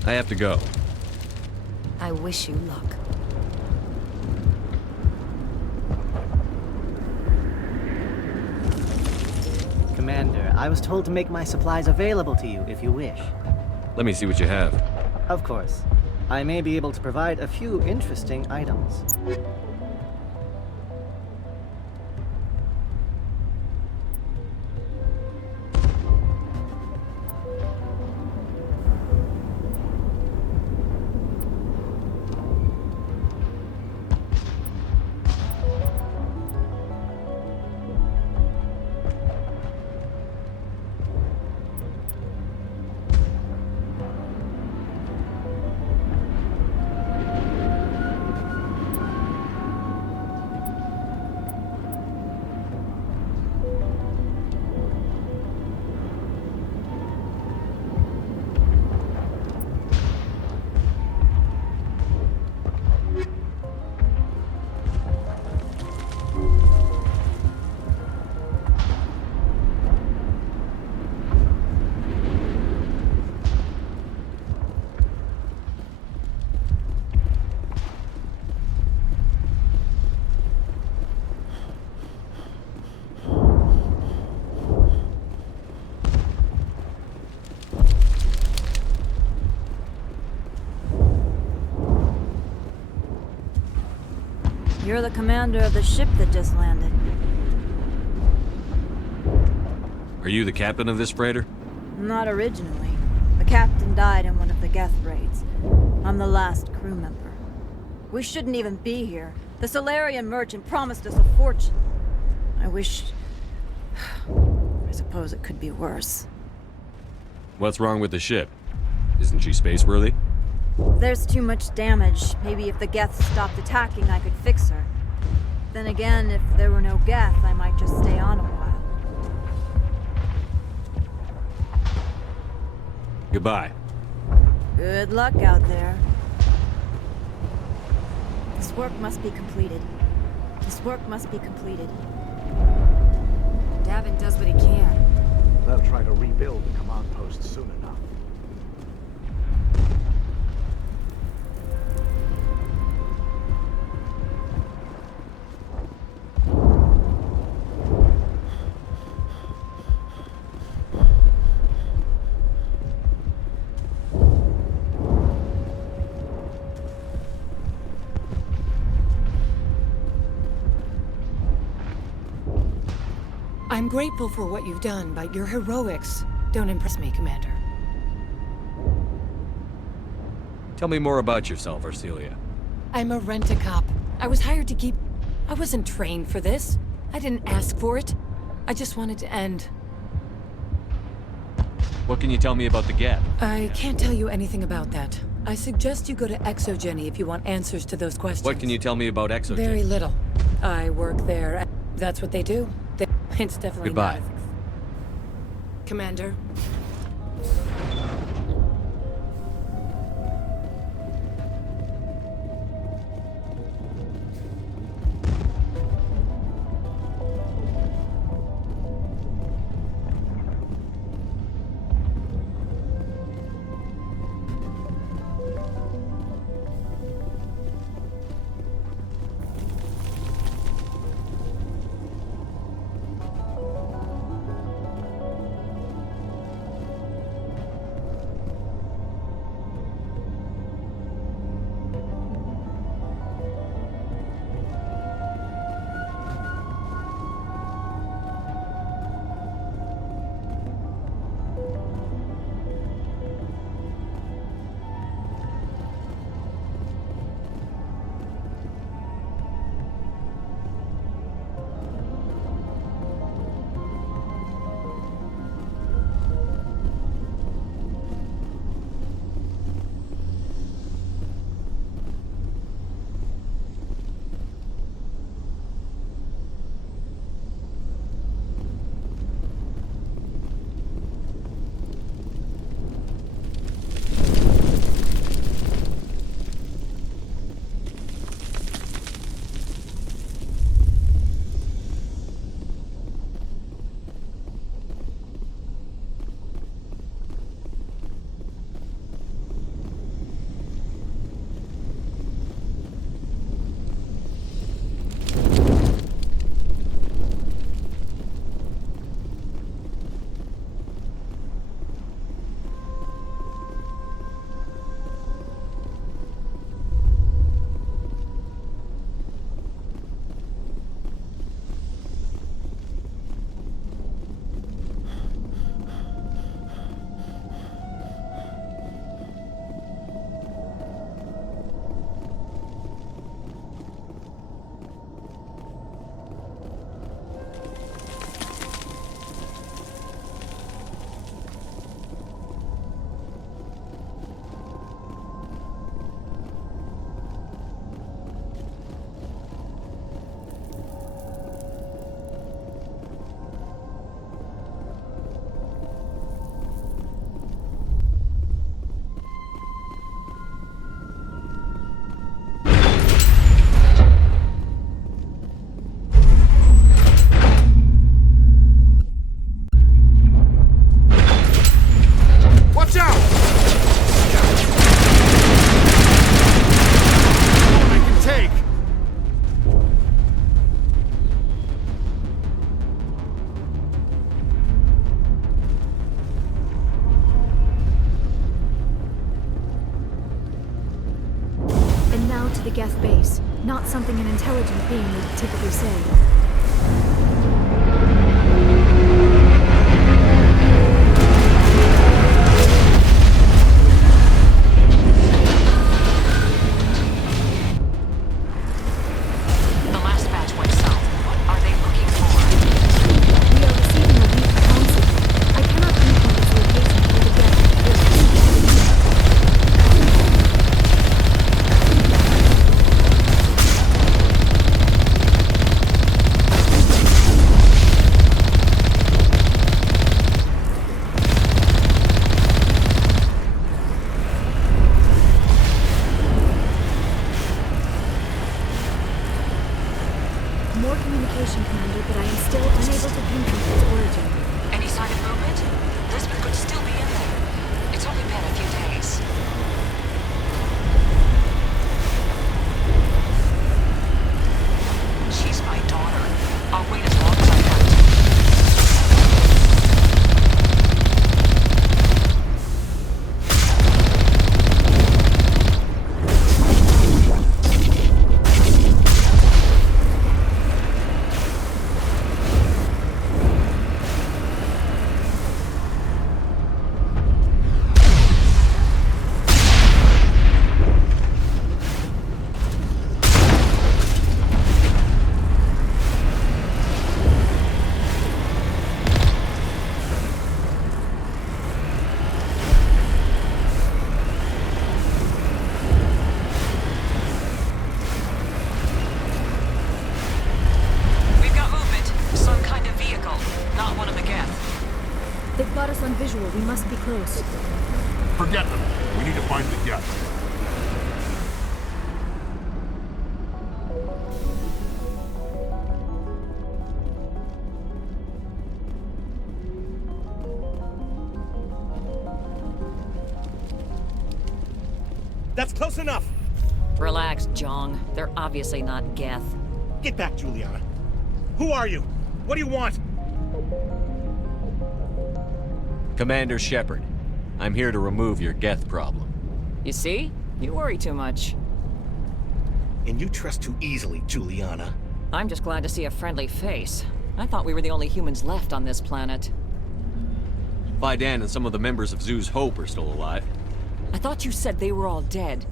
I have to go. I wish you luck. Commander, I was told to make my supplies available to you if you wish. Let me see what you have. Of course. I may be able to provide a few interesting items. You're the commander of the ship that just landed. Are you the captain of this freighter? Not originally. The captain died in one of the Geth raids. I'm the last crew member. We shouldn't even be here. The Solarian merchant promised us a fortune. I suppose it could be worse. What's wrong with the ship? Isn't she spaceworthy? There's too much damage. Maybe if the Geth stopped attacking, I could fix her. Then again, if there were no Geth, I might just stay on a while. Goodbye. Good luck out there. This work must be completed. This work must be completed. Davin does what he can. They'll try to rebuild the command post soon enough. I'm grateful for what you've done, but your heroics don't impress me, Commander. Tell me more about yourself, Arcelia. I'm a rent-a-cop. I was hired to keep... I wasn't trained for this. I didn't ask for it. I just wanted to end. What can you tell me about the Geth? I can't tell you anything about that. I suggest you go to ExoGeni if you want answers to those questions. What can you tell me about ExoGeni? Very little. I work there. That's what they do. It's definitely Goodbye. not. Commander. And now to the Geth base. Not something an intelligent being would typically say. More communication, Commander, but I am still unable to pinpoint its origin. Any sign of movement? Lisbeth could still be in there. It's only been a few days. She's my daughter. I'll wait as long as I have to. They've got us on visual. We must be close. Forget them. We need to find the Geth. That's close enough. Relax, Jong. They're obviously not Geth. Get back, Juliana. Who are you? What do you want? Commander Shepard, I'm here to remove your Geth problem. You see? You worry too much. And you trust too easily, Juliana. I'm just glad to see a friendly face. I thought we were the only humans left on this planet. Vidan and some of the members of Zoo's Hope are still alive. I thought you said they were all dead.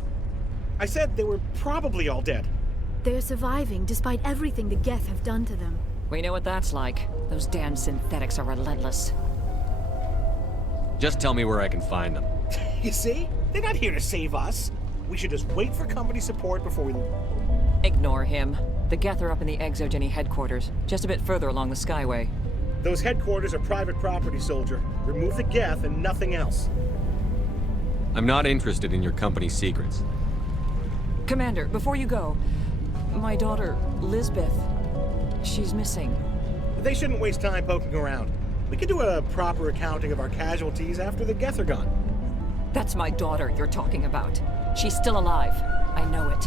I said they were probably all dead. They're surviving despite everything the Geth have done to them. We know what that's like. Those damn synthetics are relentless. Just tell me where I can find them. You see? They're not here to save us. We should just wait for company support before we... Ignore him. The Geth are up in the Exogeny headquarters, just a bit further along the Skyway. Those headquarters are private property, soldier. Remove the Geth and nothing else. I'm not interested in your company's secrets. Commander, before you go, my daughter, Lisbeth, she's missing. They shouldn't waste time poking around. We could do a proper accounting of our casualties after the Geth are gone. That's my daughter you're talking about. She's still alive. I know it.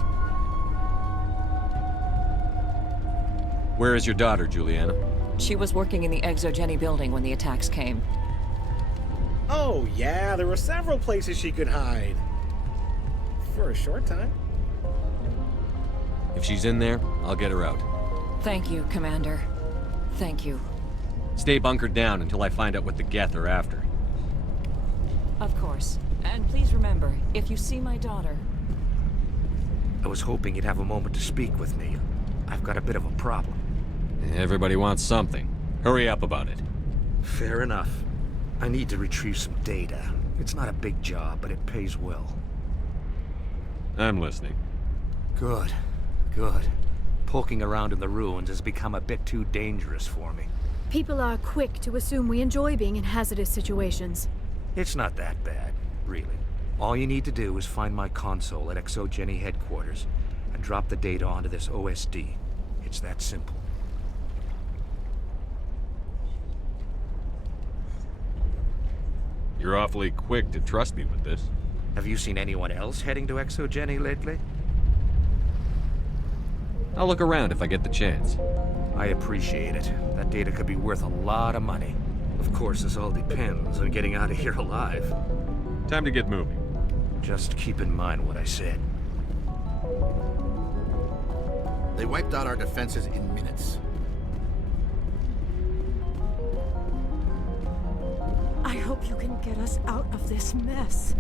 Where is your daughter, Juliana? She was working in the Exogeny building when the attacks came. Oh, yeah, there were several places she could hide. For a short time. If she's in there, I'll get her out. Thank you, Commander. Thank you. Stay bunkered down until I find out what the Geth are after. Of course. And please remember, if you see my daughter... I was hoping you'd have a moment to speak with me. I've got a bit of a problem. Everybody wants something. Hurry up about it. Fair enough. I need to retrieve some data. It's not a big job, but it pays well. I'm listening. Good. Good. Poking around in the ruins has become a bit too dangerous for me. People are quick to assume we enjoy being in hazardous situations. It's not that bad, really. All you need to do is find my console at Exogeny headquarters and drop the data onto this OSD. It's that simple. You're awfully quick to trust me with this. Have you seen anyone else heading to Exogeny lately? I'll look around if I get the chance. I appreciate it. That data could be worth a lot of money. Of course, this all depends on getting out of here alive. Time to get moving. Just keep in mind what I said. They wiped out our defenses in minutes. I hope you can get us out of this mess.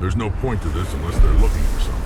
There's no point to this unless they're looking for something.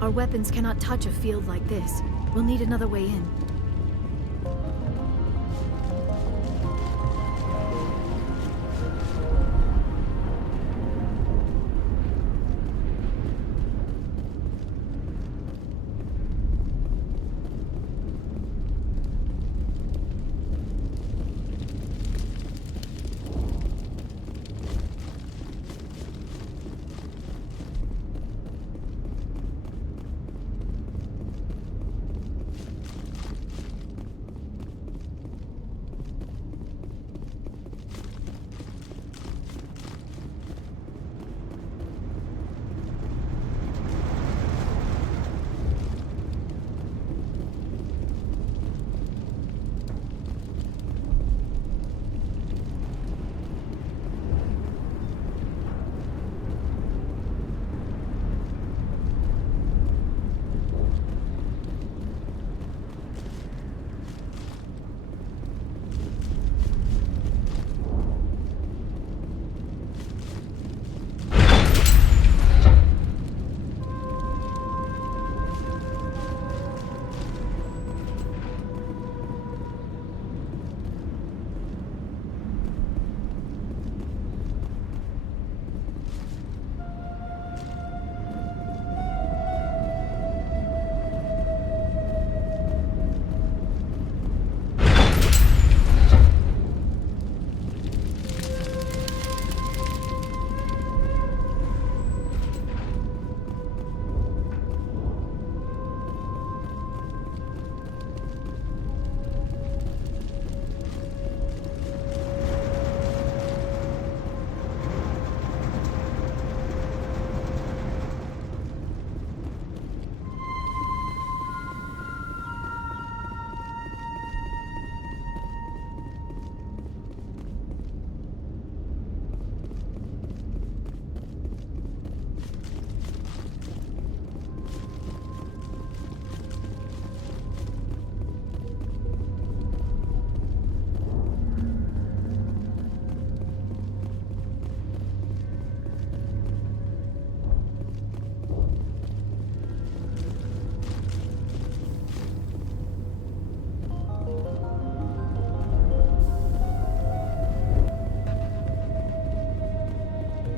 Our weapons cannot touch a field like this. We'll need another way in.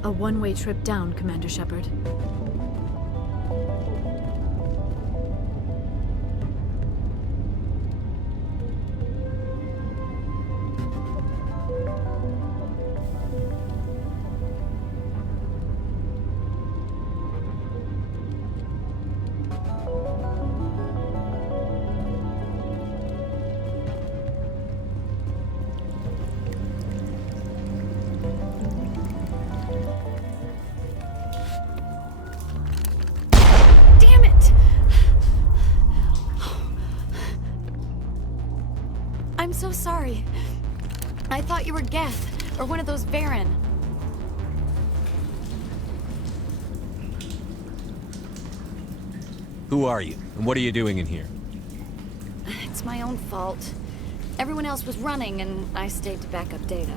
A one-way trip down, Commander Shepard. I'm so sorry. I thought you were Geth, or one of those Varen. Who are you, and what are you doing in here? It's my own fault. Everyone else was running, and I stayed to back up data.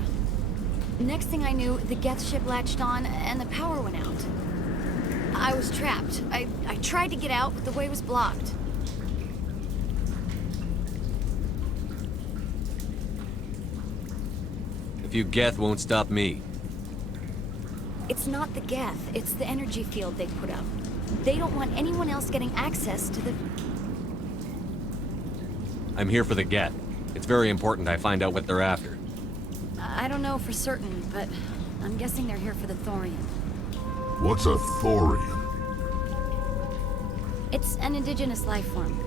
Next thing I knew, the Geth ship latched on, and the power went out. I was trapped. I tried to get out, but the way was blocked. A few Geth won't stop me. It's not the Geth, it's the energy field they put up. They don't want anyone else getting access to the... I'm here for the Geth. It's very important I find out what they're after. I don't know for certain, but I'm guessing they're here for the Thorian. What's a Thorian? It's an indigenous life form.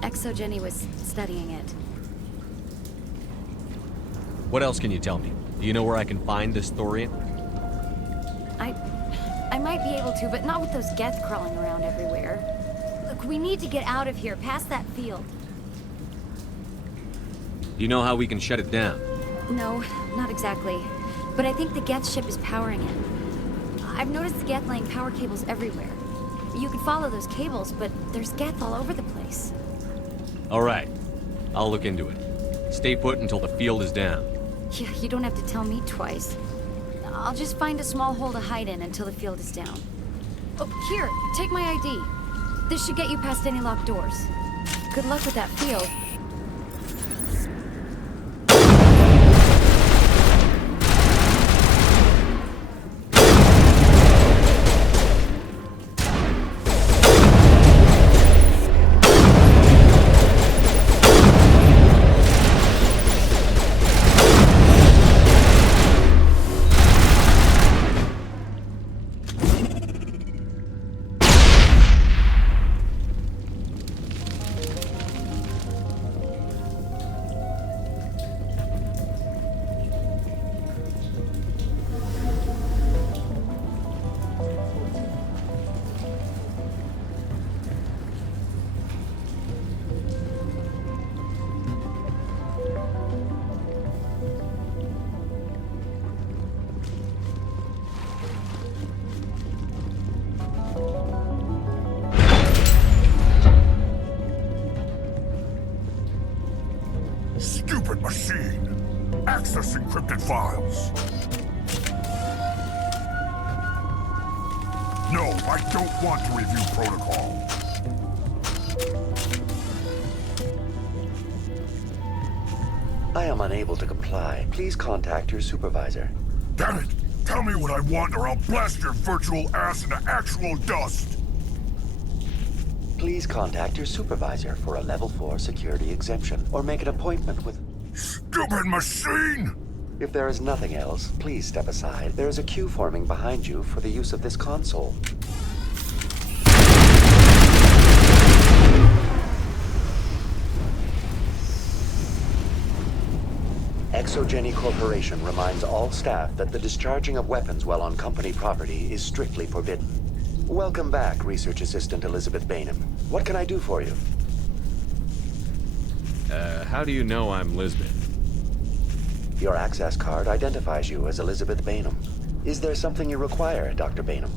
Exogeny was studying it. What else can you tell me? Do you know where I can find this Thorian? I might be able to, but not with those Geth crawling around everywhere. Look, we need to get out of here, past that field. Do you know how we can shut it down? No, not exactly. But I think the Geth ship is powering it. I've noticed the Geth laying power cables everywhere. You can follow those cables, but there's Geth all over the place. All right. I'll look into it. Stay put until the field is down. Yeah, you don't have to tell me twice. I'll just find a small hole to hide in until the field is down. Oh, here, take my ID. This should get you past any locked doors. Good luck with that field. Stupid machine! Access encrypted files! No, I don't want to review protocol. I am unable to comply. Please contact your supervisor. Damn it! Tell me what I want or I'll blast your virtual ass into actual dust! Please contact your supervisor for a level 4 security exemption, or make an appointment with... Stupid machine! If there is nothing else, please step aside. There is a queue forming behind you for the use of this console. Exogeny Corporation reminds all staff that the discharging of weapons while on company property is strictly forbidden. Welcome back, Research Assistant Elizabeth Bainham. What can I do for you? How do you know I'm Lisbeth? Your access card identifies you as Elizabeth Bainham. Is there something you require, Dr. Bainham?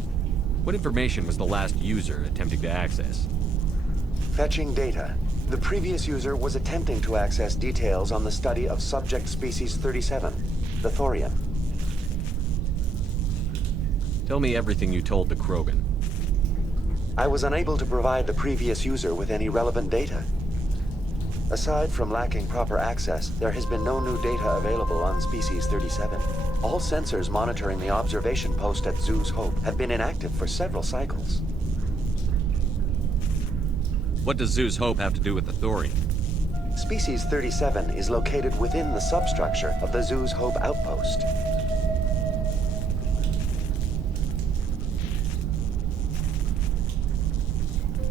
What information was the last user attempting to access? Fetching data. The previous user was attempting to access details on the study of subject species 37, the Thorian. Tell me everything you told the Krogan. I was unable to provide the previous user with any relevant data. Aside from lacking proper access, there has been no new data available on Species 37. All sensors monitoring the observation post at Zoo's Hope have been inactive for several cycles. What does Zoo's Hope have to do with the Thorian? Species 37 is located within the substructure of the Zoo's Hope outpost.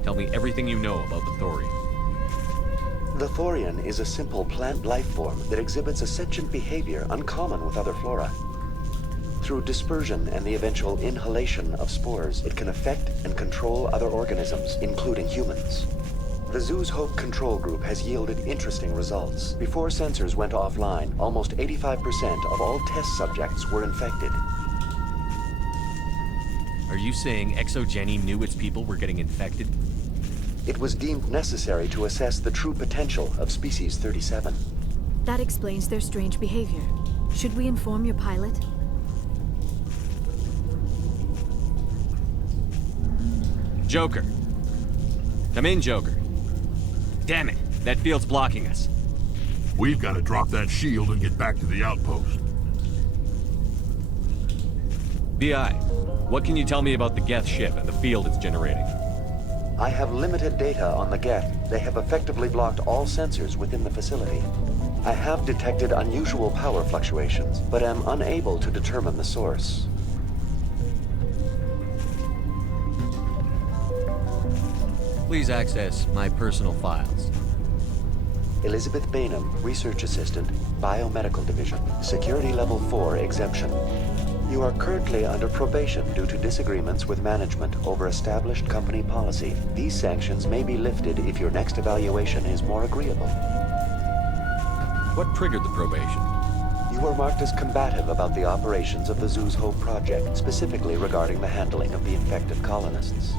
Tell me everything you know about the Thorian. The Thorian is a simple plant life form that exhibits a sentient behavior uncommon with other flora. Through dispersion and the eventual inhalation of spores, it can affect and control other organisms, including humans. The Zoo's Hope control group has yielded interesting results. Before sensors went offline, almost 85% of all test subjects were infected. Are you saying Exogeny knew its people were getting infected? It was deemed necessary to assess the true potential of Species 37. That explains their strange behavior. Should we inform your pilot? Joker. Come in, Joker. Damn it, that field's blocking us. We've got to drop that shield and get back to the outpost. BI, what can you tell me about the Geth ship and the field it's generating? I have limited data on the Geth. They have effectively blocked all sensors within the facility. I have detected unusual power fluctuations, but am unable to determine the source. Please access my personal files. Elizabeth Bainham, Research Assistant, Biomedical Division, Security Level 4 exemption. You are currently under probation due to disagreements with management over established company policy. These sanctions may be lifted if your next evaluation is more agreeable. What triggered the probation? You were marked as combative about the operations of the Zoo's Hope project, specifically regarding the handling of the infected colonists.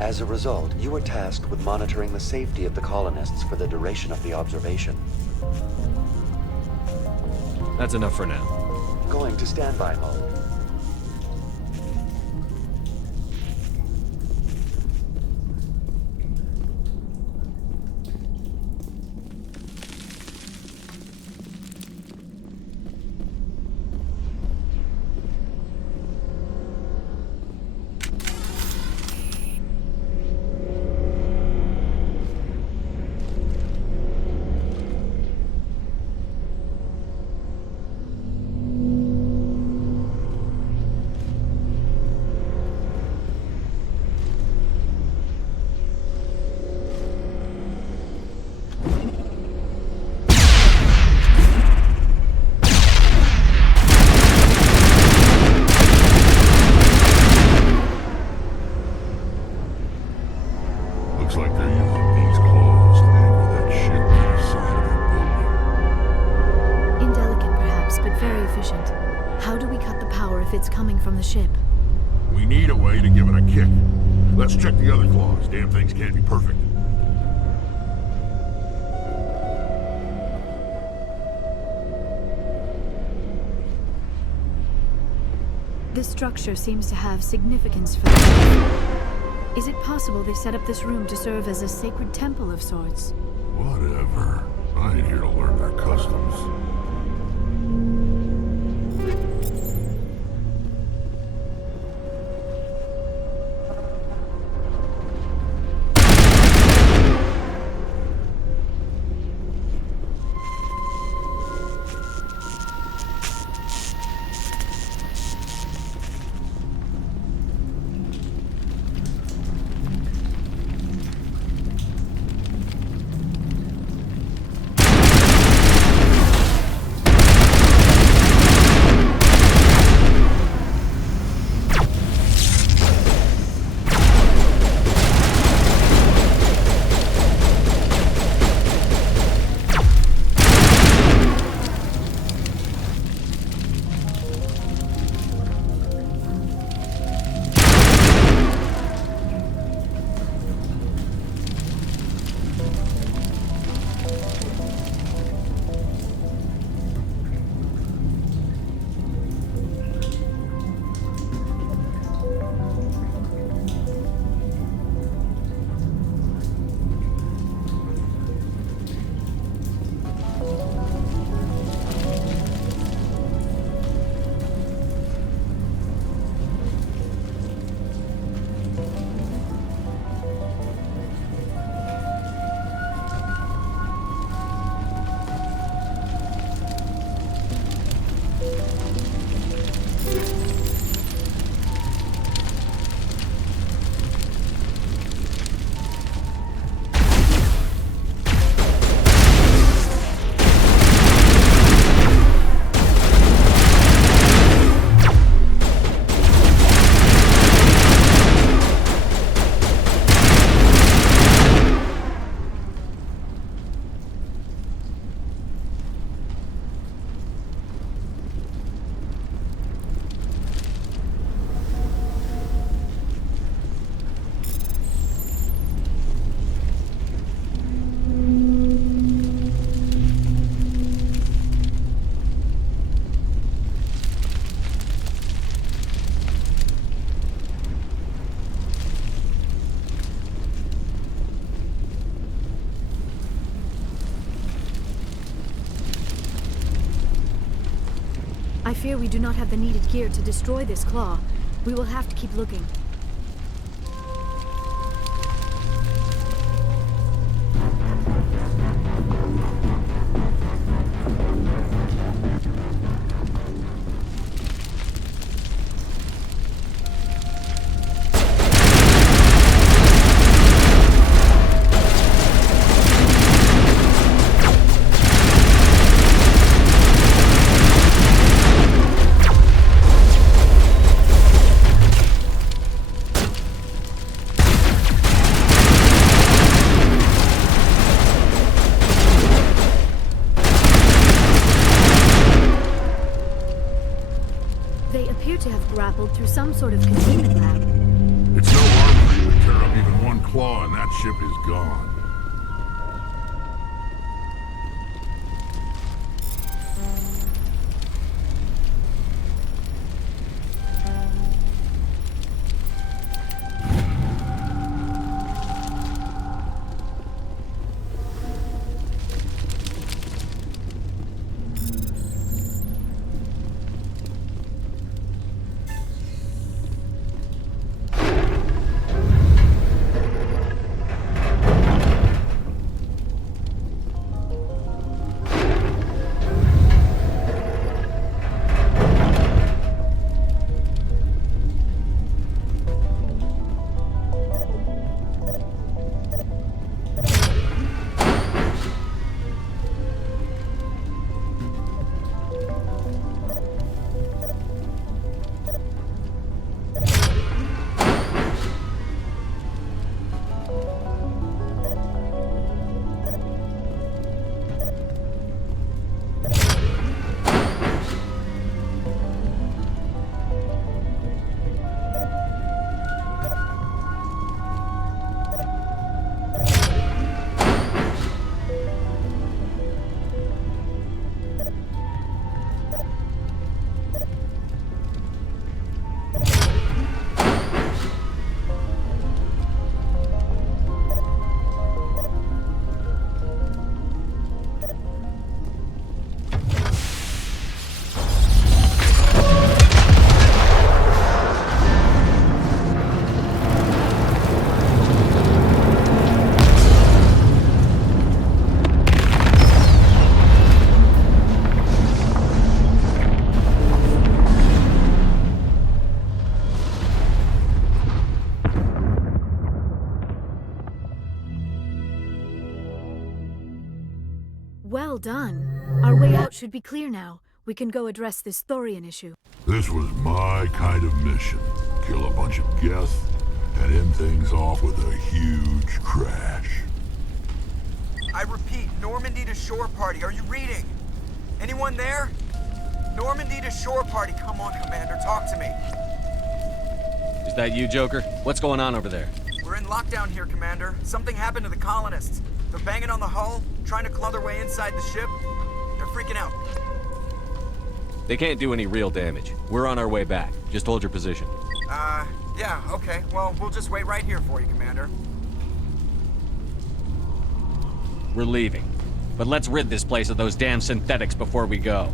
As a result, you were tasked with monitoring the safety of the colonists for the duration of the observation. That's enough for now. Going to standby mode. if it's coming from the ship. We need a way to give it a kick. Let's check the other claws. Damn things can't be perfect. This structure seems to have significance for them. Is it possible they set up this room to serve as a sacred temple of sorts? Whatever. I ain't here to learn their customs. I fear we do not have the needed gear to destroy this claw. We will have to keep looking. Through some sort of containment lab. It's no armory to tear up even one claw and that ship is gone. Well done. Our way out should be clear now. We can go address this thorian issue. This was my kind of mission. Kill a bunch of Geth and end things off with a huge crash. I repeat, Normandy to shore party. Are you reading? Anyone there? Normandy to shore party. Come on, Commander, talk to me. Is that you, Joker? What's going on over there? We're in lockdown here, Commander. Something happened to the colonists. They're banging on the hull, trying to claw their way inside the ship. They're freaking out. They can't do any real damage. We're on our way back. Just hold your position. Yeah, okay. Well, we'll just wait right here for you, Commander. We're leaving. But let's rid this place of those damn synthetics before we go.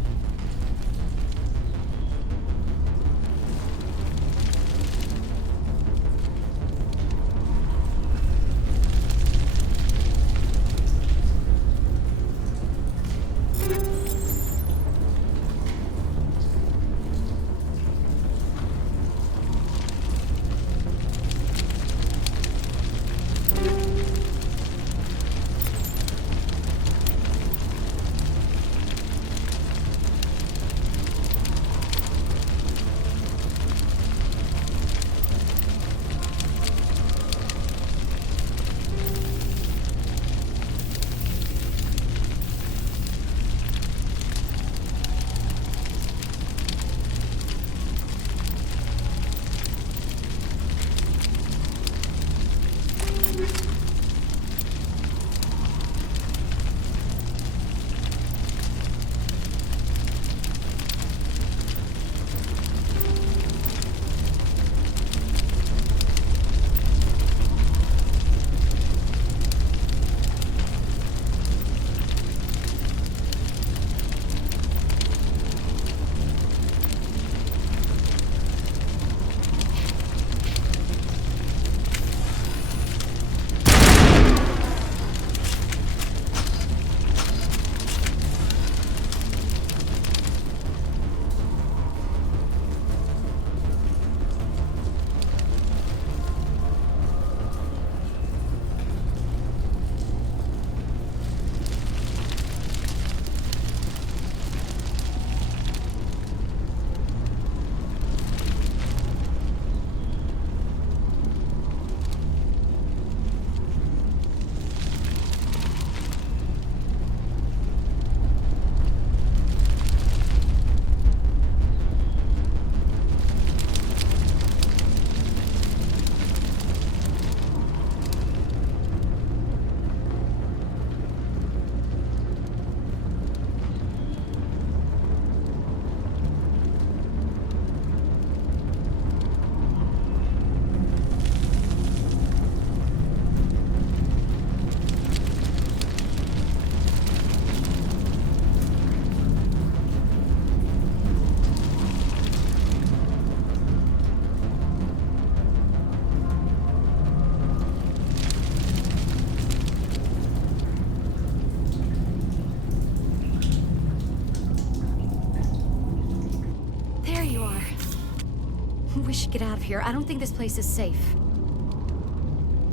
We should get out of here. I don't think this place is safe.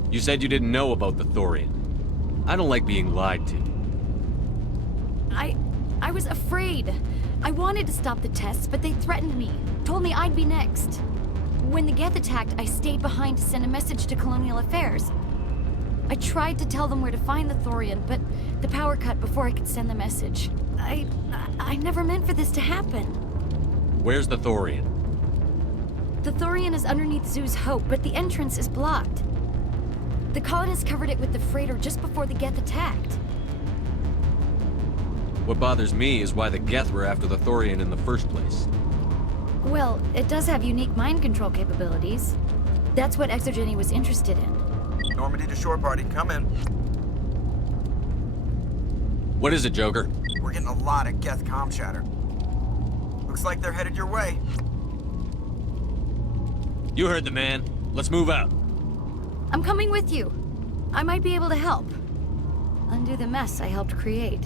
You said you didn't know about the thorian. I don't like being lied to. I was afraid. I wanted to stop the tests, but they threatened me. Told me I'd be next. When the Geth attacked, I stayed behind to send a message to Colonial Affairs. I tried to tell them where to find the thorian, but the power cut before I could send the message. I never meant for this to happen. Where's the thorian? The thorian is underneath Zoo's Hope, but the entrance is blocked. The colonists covered it with the freighter just before the Geth attacked. What bothers me is why the Geth were after the thorian in the first place. Well, it does have unique mind control capabilities. That's what Exogeny was interested in. Normandy to shore party, come in. What is it, Joker? We're getting a lot of Geth comm chatter. Looks like they're headed your way. You heard the man. Let's move out. I'm coming with you. I might be able to help. Undo the mess I helped create.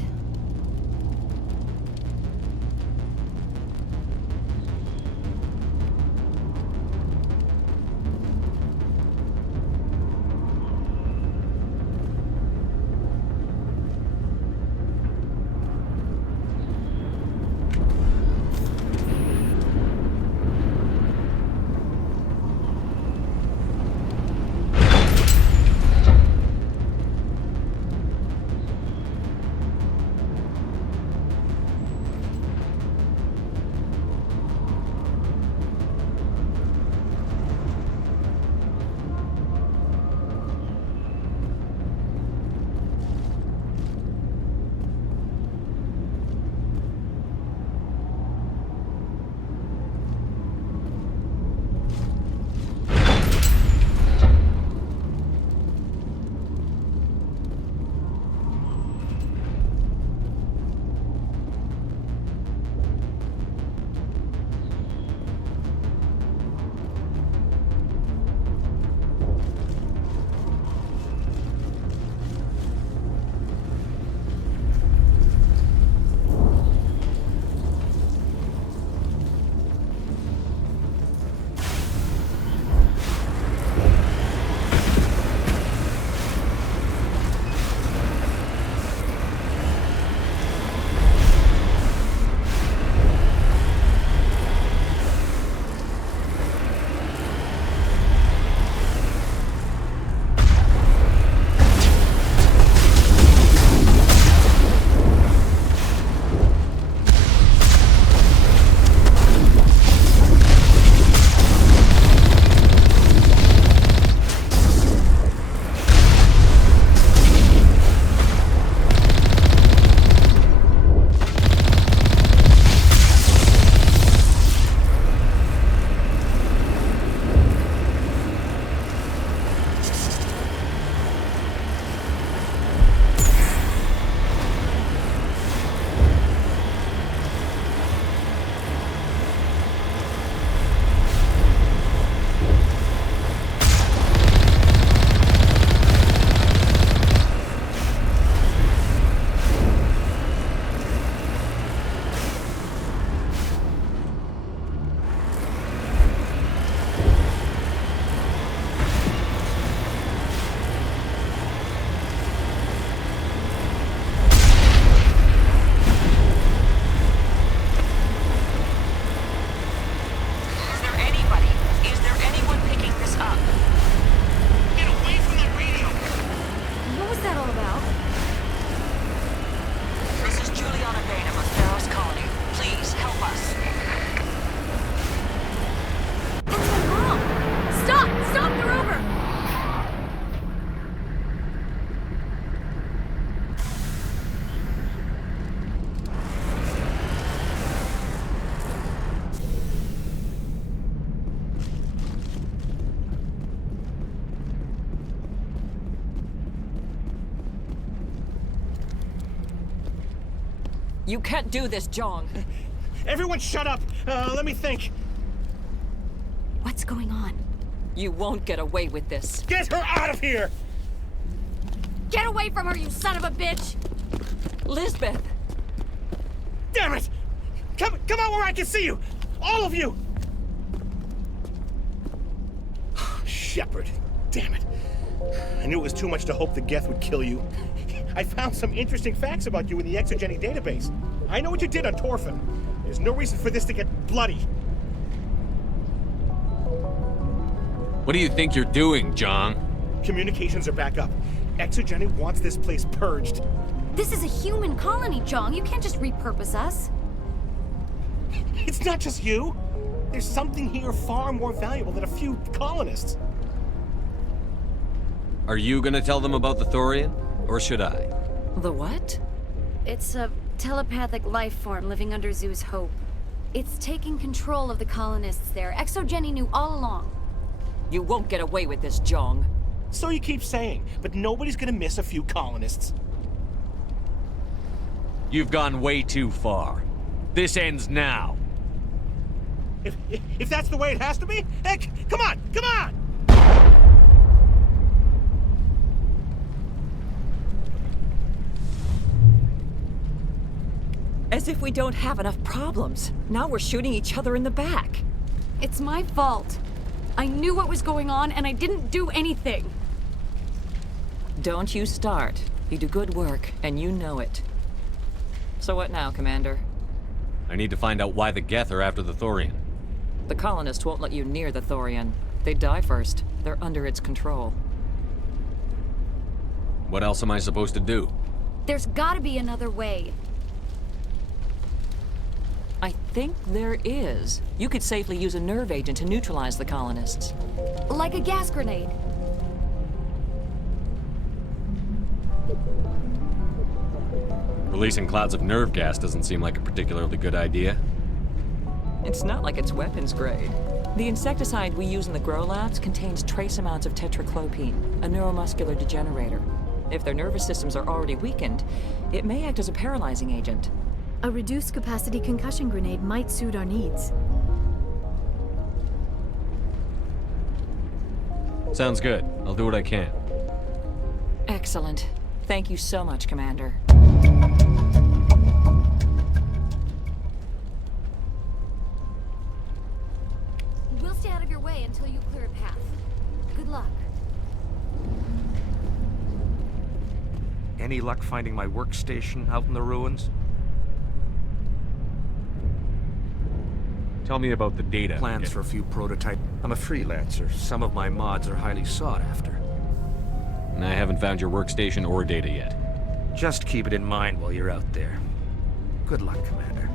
You can't do this, Jong. Everyone shut up! Let me think. What's going on? You won't get away with this. Get her out of here! Get away from her, you son of a bitch! Lisbeth! Damn it! Come out where I can see you! All of you! Shepard. Damn it. I knew it was too much to hope the Geth would kill you. I found some interesting facts about you in the exogeny database. I know what you did on Torfin. There's no reason for this to get bloody. What do you think you're doing, Jong? Communications are back up. Exogeny wants this place purged. This is a human colony, Jong. You can't just repurpose us. It's not just you. There's something here far more valuable than a few colonists. Are you gonna tell them about the Thorian? Or should I? The what? It's a telepathic life form living under Zoo's hope. It's taking control of the colonists there. Exogeny knew all along. You won't get away with this, Jong. So you keep saying, but nobody's gonna miss a few colonists. You've gone way too far. This ends now. If that's the way it has to be, heck, come on, come on! As if we don't have enough problems. Now we're shooting each other in the back. It's my fault. I knew what was going on, and I didn't do anything. Don't you start. You do good work, and you know it. So what now, Commander? I need to find out why the Geth are after the Thorian. The colonists won't let you near the Thorian. They die first. They're under its control. What else am I supposed to do? There's gotta be another way. I think there is. You could safely use a nerve agent to neutralize the colonists. Like a gas grenade. Releasing clouds of nerve gas doesn't seem like a particularly good idea. It's not like it's weapons grade. The insecticide we use in the grow labs contains trace amounts of tetraclopine, a neuromuscular degenerator. If their nervous systems are already weakened, it may act as a paralyzing agent. A reduced capacity concussion grenade might suit our needs. Sounds good. I'll do what I can. Excellent. Thank you so much, Commander. We'll stay out of your way until you clear a path. Good luck. Any luck finding my workstation out in the ruins? Tell me about the data. Plans for a few prototypes. I'm a freelancer. Some of my mods are highly sought after. And I haven't found your workstation or data yet. Just keep it in mind while you're out there. Good luck, Commander.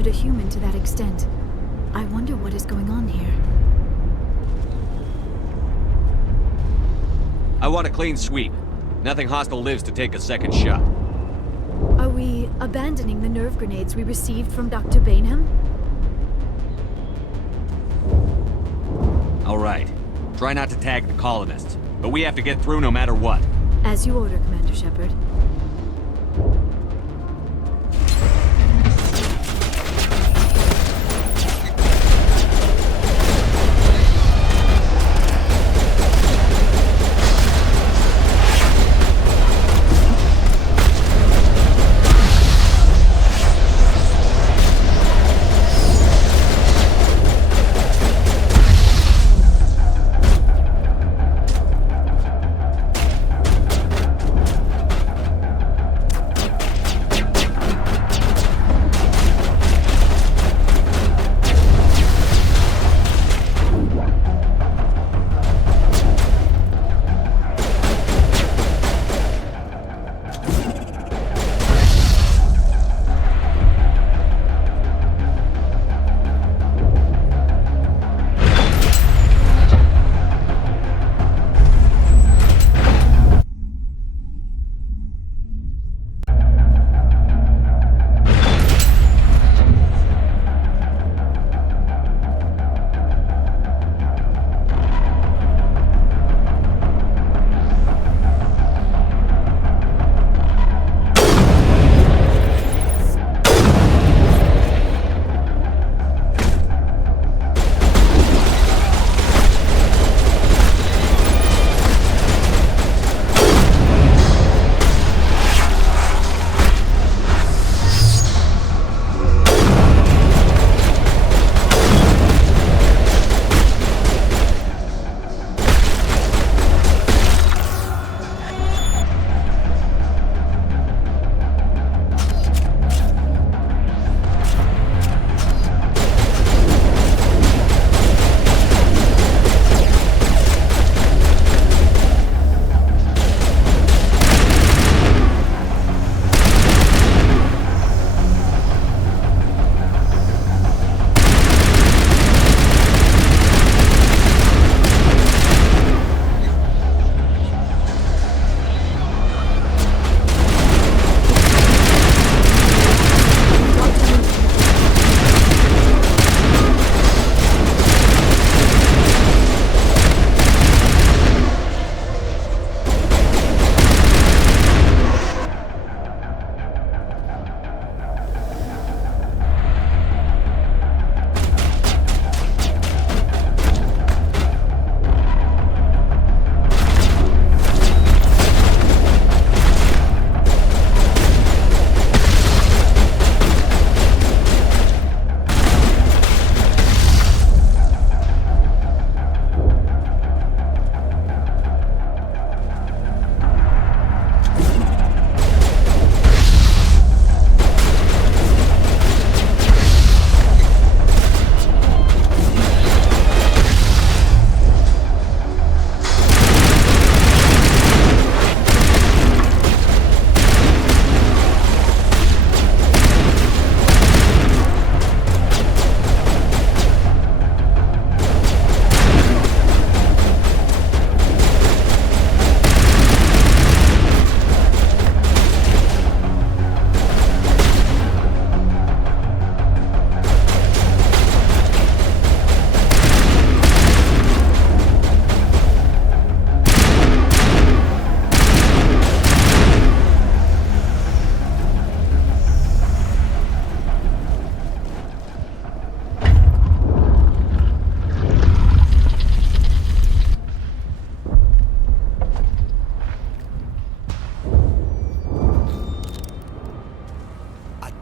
altered a human to that extent. I wonder what is going on here. I want a clean sweep. Nothing hostile lives to take a second shot. Are we abandoning the nerve grenades we received from Dr. Bainham? All right. Try not to tag the colonists, but we have to get through no matter what. As you order, Commander Shepard.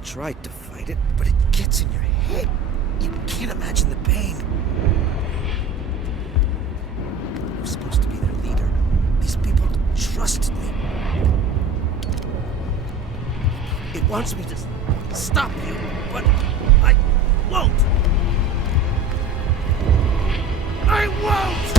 tried to fight it, but it gets in your head. You can't imagine the pain. I'm supposed to be their leader. These people trusted me. It wants me to stop you, but I won't. I won't!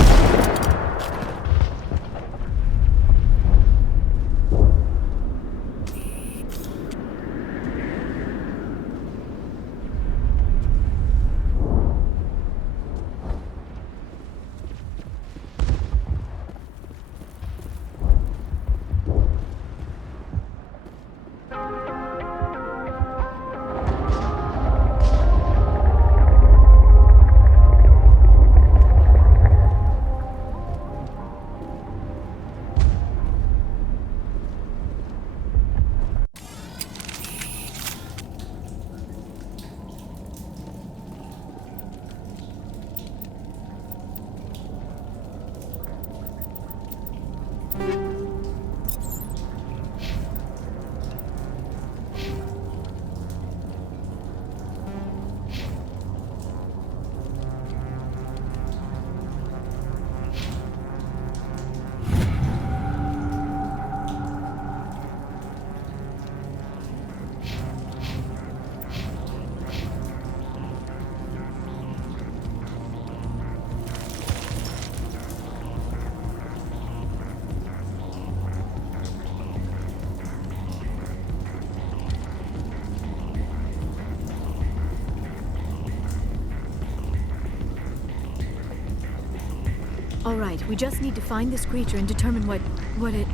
All right, we just need to find this creature and determine what it...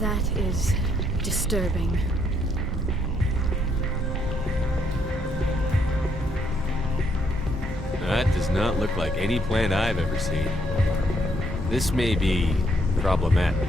That is disturbing. That does not look like any plant I've ever seen. This may be problematic.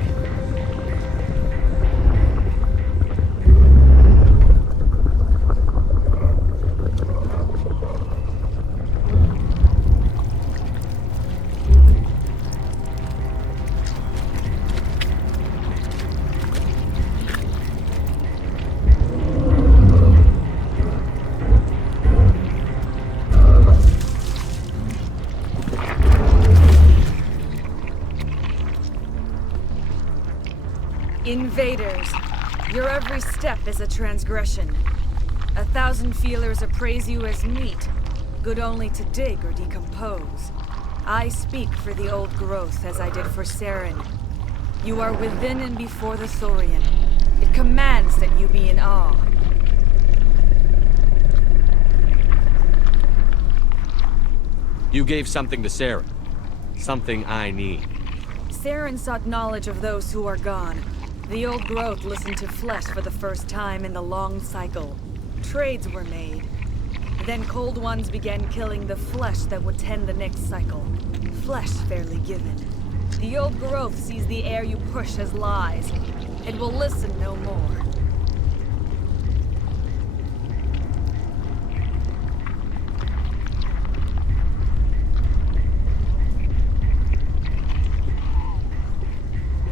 Invaders, your every step is a transgression. 1,000 feelers appraise you as meat, good only to dig or decompose. I speak for the old growth as I did for Saren. You are within and before the Thorian. It commands that you be in awe. You gave something to Saren. Something I need. Saren sought knowledge of those who are gone. The old growth listened to flesh for the first time in the long cycle. Trades were made. Then cold ones began killing the flesh that would tend the next cycle. Flesh fairly given. The old growth sees the air you push as lies. It will listen no more.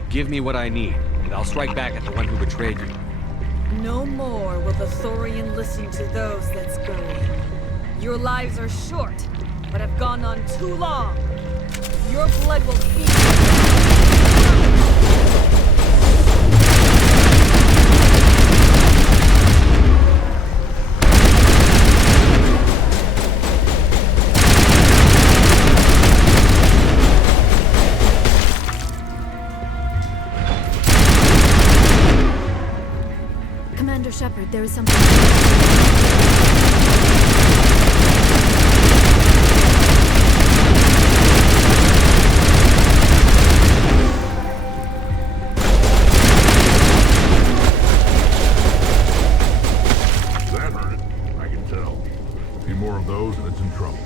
Give me what I need, and I'll strike back at the one who betrayed you. No more will the Thorian listen to those that scurry. Your lives are short, but have gone on too long. Your blood will feed Commander Shepard, there is something... That hurt it. I can tell. A few more of those and it's in trouble.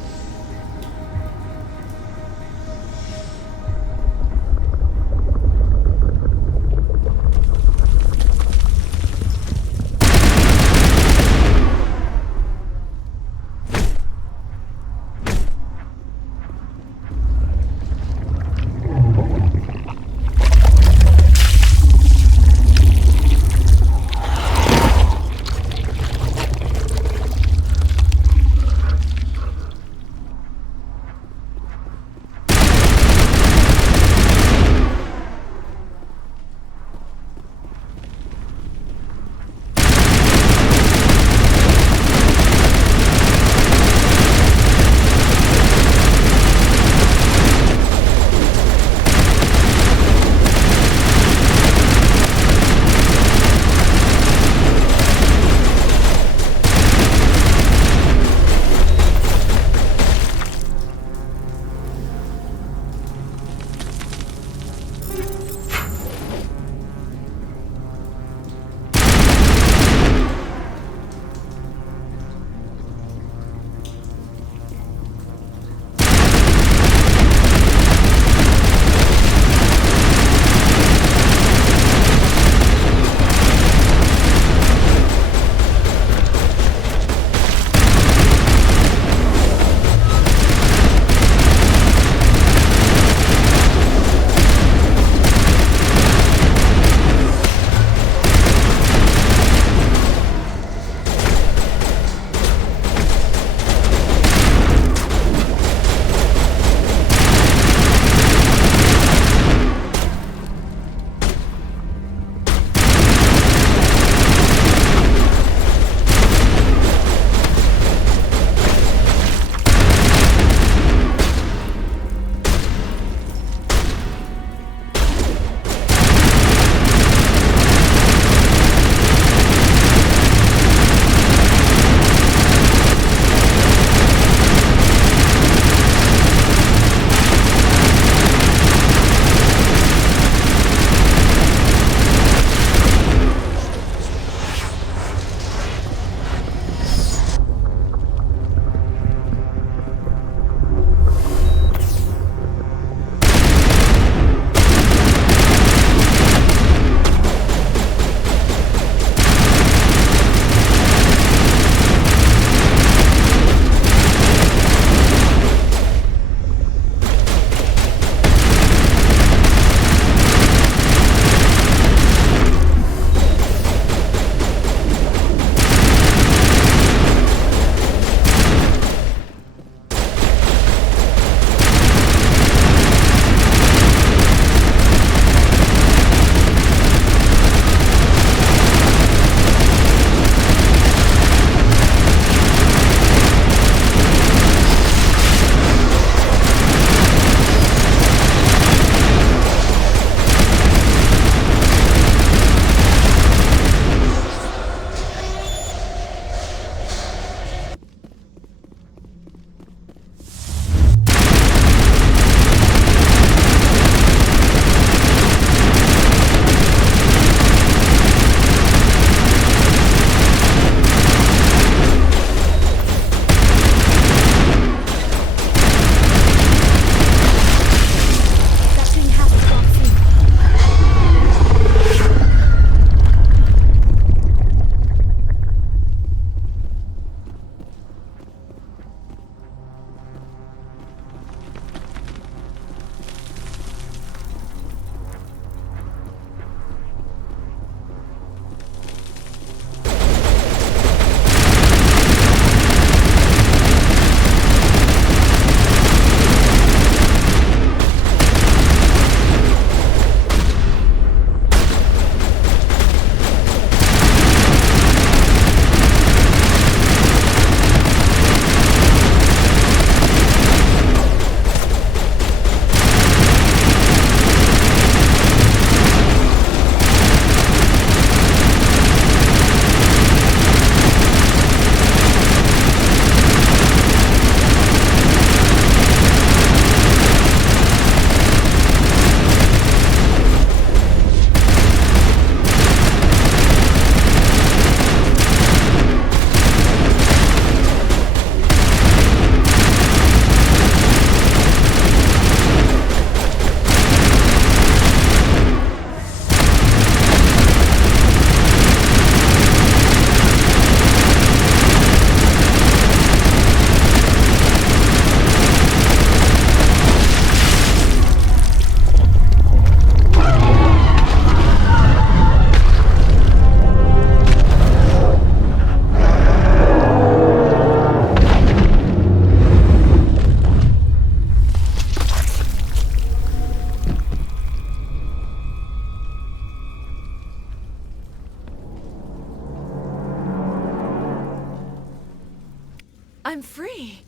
I'm free.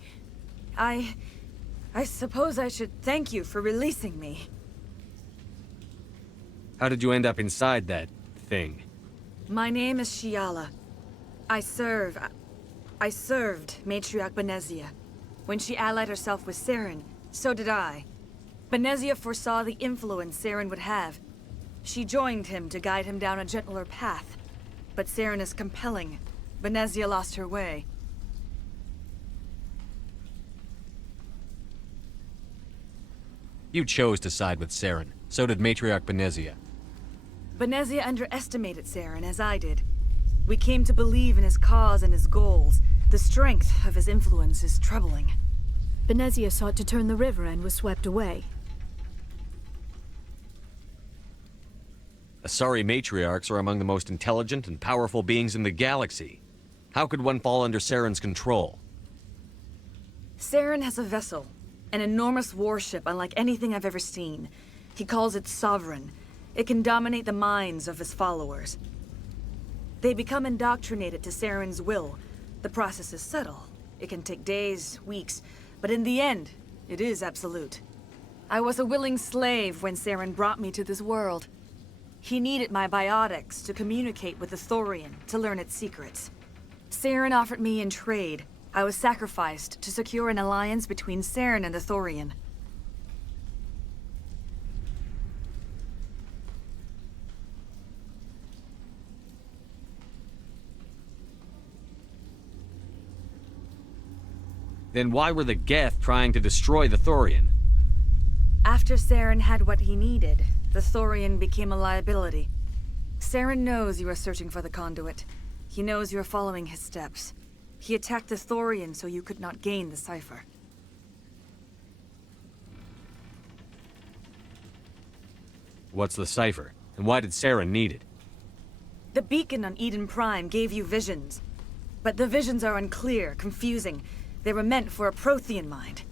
I suppose I should thank you for releasing me. How did you end up inside that thing? My name is Shiala. I served Matriarch Benezia. When she allied herself with Saren, so did I. Benezia foresaw the influence Saren would have. She joined him to guide him down a gentler path. But Saren is compelling. Benezia lost her way. You chose to side with Saren. So did Matriarch Benezia. Benezia underestimated Saren, as I did. We came to believe in his cause and his goals. The strength of his influence is troubling. Benezia sought to turn the river and was swept away. Asari matriarchs are among the most intelligent and powerful beings in the galaxy. How could one fall under Saren's control? Saren has a vessel, an enormous warship unlike anything I've ever seen. He calls it Sovereign. It can dominate the minds of his followers. They become indoctrinated to Saren's will. The process is subtle. It can take days, weeks, but in the end, it is absolute. I was a willing slave when Saren brought me to this world. He needed my biotics to communicate with the Thorian, to learn its secrets. Saren offered me in trade. I was sacrificed to secure an alliance between Saren and the Thorian. Then why were the Geth trying to destroy the Thorian? After Saren had what he needed, the Thorian became a liability. Saren knows you are searching for the conduit. He knows you are following his steps. He attacked the Thorian so you could not gain the cipher. What's the cipher? And why did Saren need it? The beacon on Eden Prime gave you visions. But the visions are unclear, confusing. They were meant for a Prothean mind.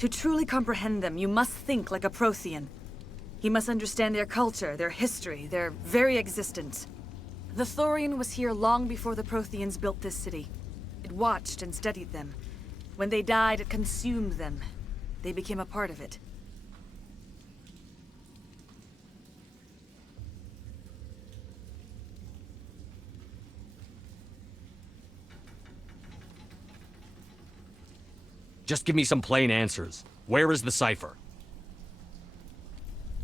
To truly comprehend them, you must think like a Prothean. You must understand their culture, their history, their very existence. The Thorian was here long before the Protheans built this city. It watched and studied them. When they died, it consumed them. They became a part of it. Just give me some plain answers. Where is the cipher?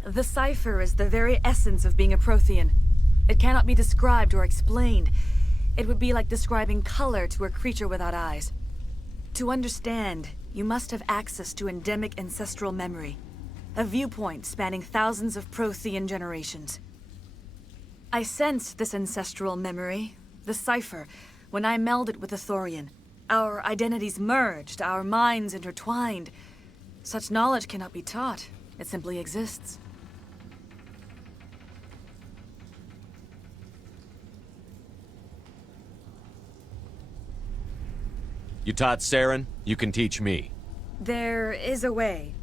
The cipher is the very essence of being a Prothean. It cannot be described or explained. It would be like describing color to a creature without eyes. To understand, you must have access to endemic ancestral memory. A viewpoint spanning thousands of Prothean generations. I sensed this ancestral memory, the cipher, when I melded with the Thorian. Our identities merged, our minds intertwined. Such knowledge cannot be taught. It simply exists. You taught Saren, you can teach me. There is a way.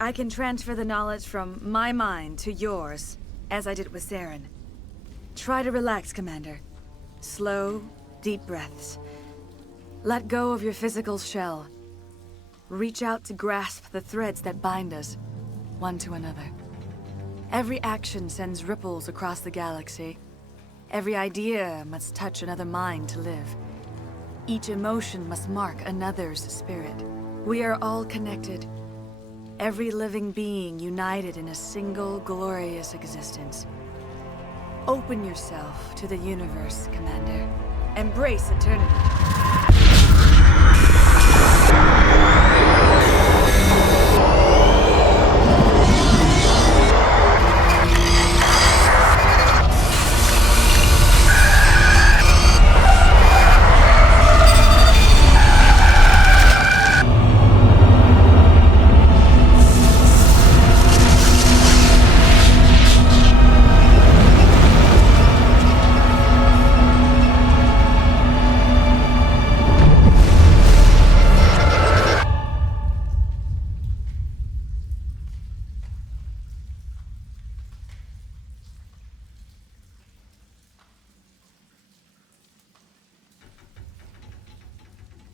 I can transfer the knowledge from my mind to yours, as I did with Saren. Try to relax, Commander. Slow, deep breaths. Let go of your physical shell. Reach out to grasp the threads that bind us, one to another. Every action sends ripples across the galaxy. Every idea must touch another mind to live. Each emotion must mark another's spirit. We are all connected. Every living being united in a single glorious existence. Open yourself to the universe, Commander. Embrace eternity.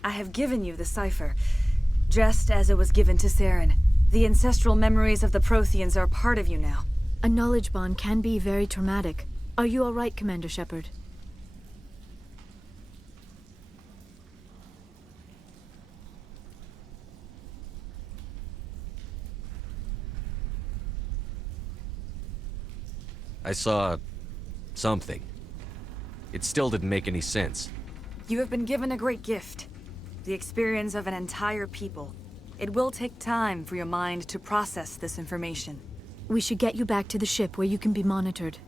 I have given you the cipher, just as it was given to Saren. The ancestral memories of the Protheans are part of you now. A knowledge bond can be very traumatic. Are you all right, Commander Shepard? I saw something. It still didn't make any sense. You have been given a great gift. The experience of an entire people. It will take time for your mind to process this information. We should get you back to the ship where you can be monitored.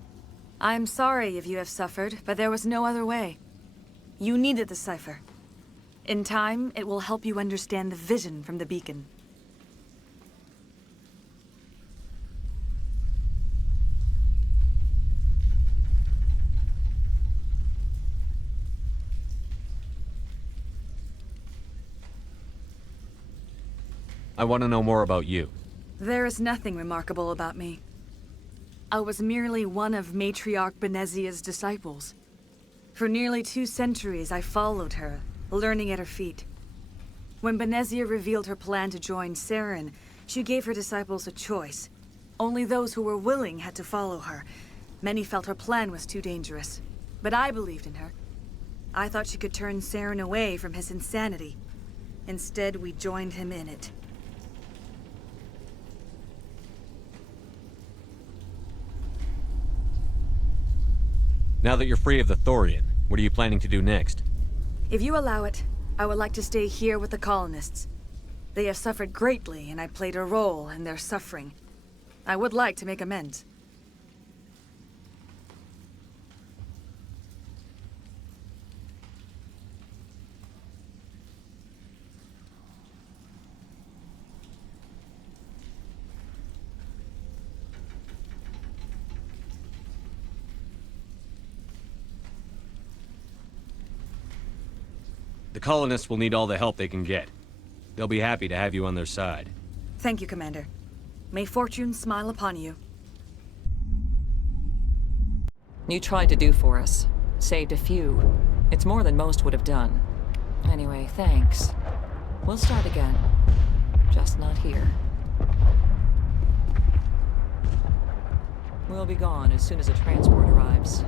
I'm sorry if you have suffered, but there was no other way. You needed the cipher. In time, it will help you understand the vision from the beacon. I want to know more about you. There is nothing remarkable about me. I was merely one of Matriarch Benezia's disciples. For nearly 2 centuries, I followed her, learning at her feet. When Benezia revealed her plan to join Saren, she gave her disciples a choice. Only those who were willing had to follow her. Many felt her plan was too dangerous, but I believed in her. I thought she could turn Saren away from his insanity. Instead, we joined him in it. Now that you're free of the Thorian, what are you planning to do next? If you allow it, I would like to stay here with the colonists. They have suffered greatly, and I played a role in their suffering. I would like to make amends. The colonists will need all the help they can get. They'll be happy to have you on their side. Thank you, Commander. May fortune smile upon you. You tried to do for us. Saved a few. It's more than most would have done. Anyway, thanks. We'll start again. Just not here. We'll be gone as soon as a transport arrives.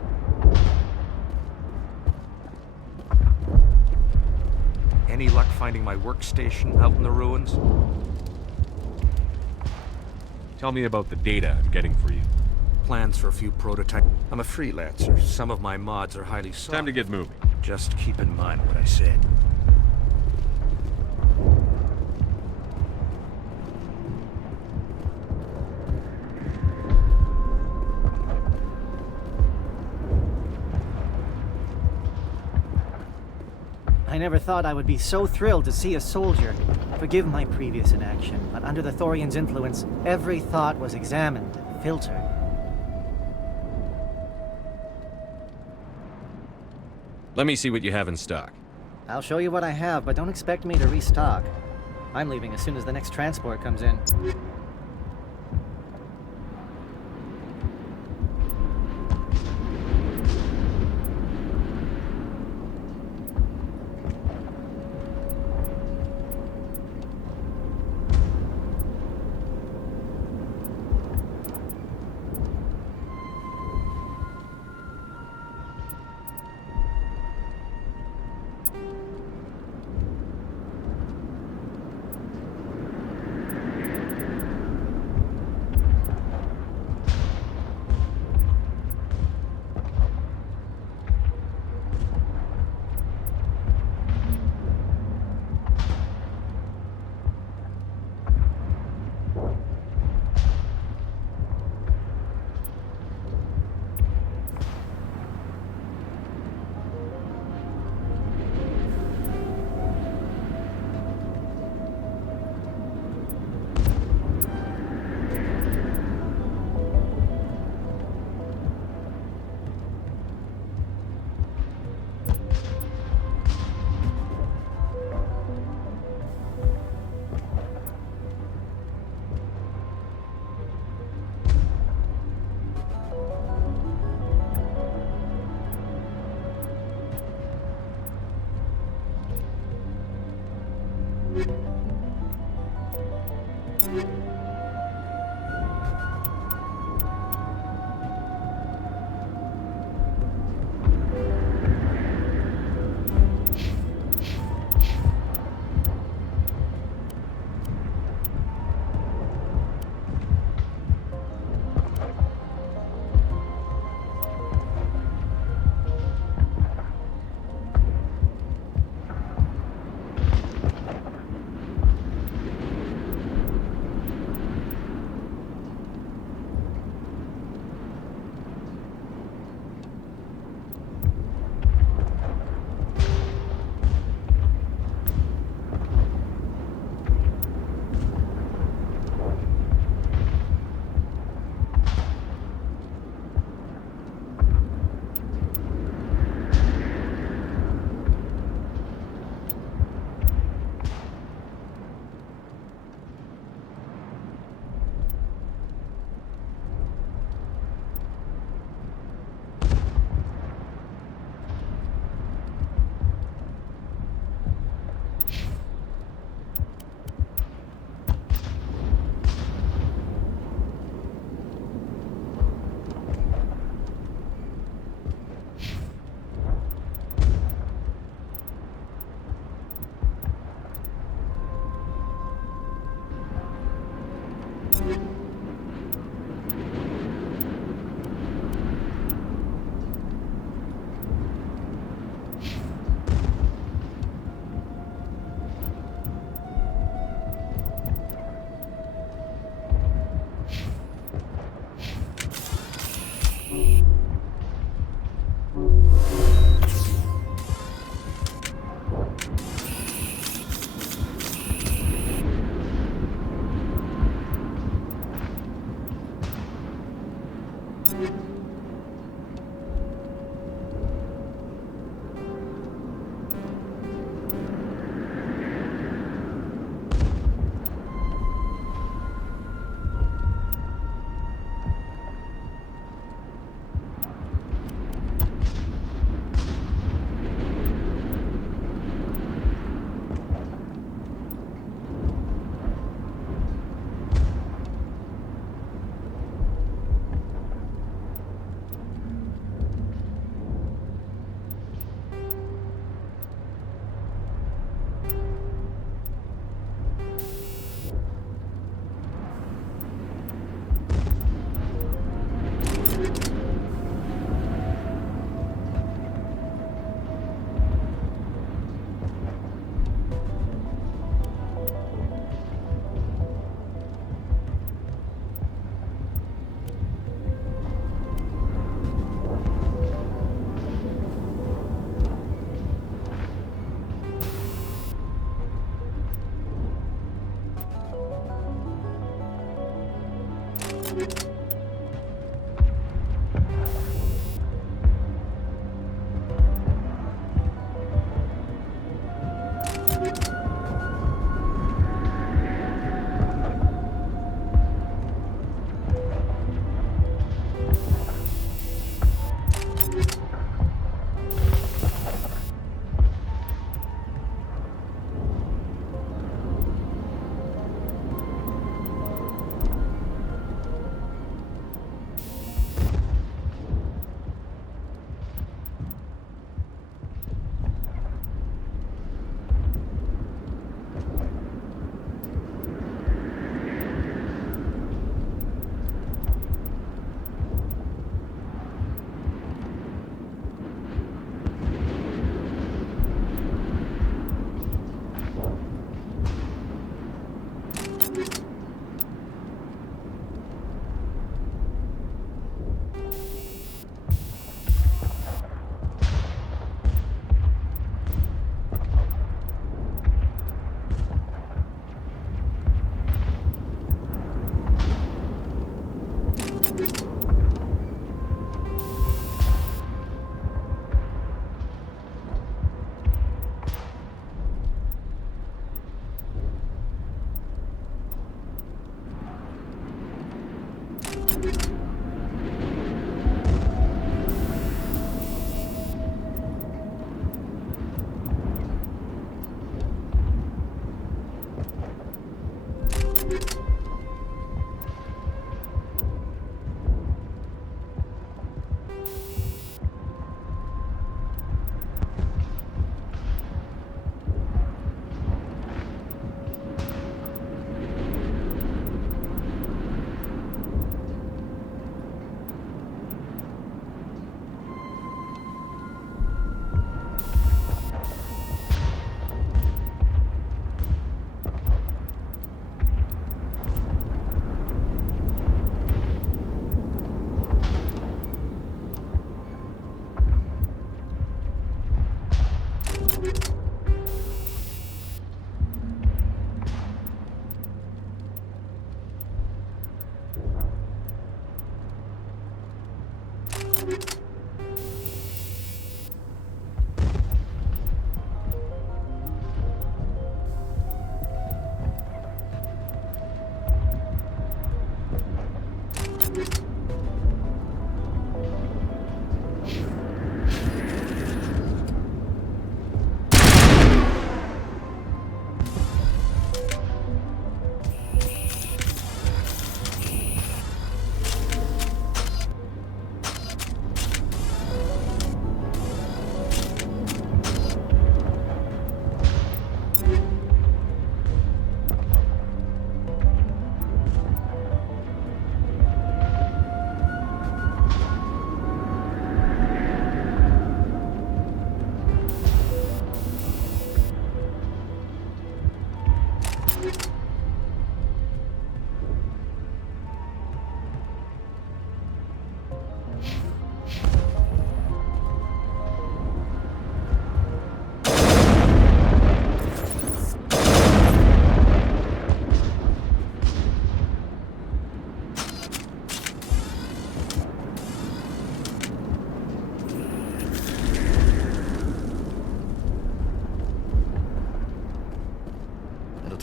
Any luck finding my workstation out in the ruins? Tell me about the data I'm getting for you. Plans for a few prototypes. I'm a freelancer. Some of my mods are highly sought. Time to get moving. Just keep in mind what I said. I never thought I would be so thrilled to see a soldier. Forgive my previous inaction, but under the Thorian's influence, every thought was examined and filtered. Let me see what you have in stock. I'll show you what I have, but don't expect me to restock. I'm leaving as soon as the next transport comes in.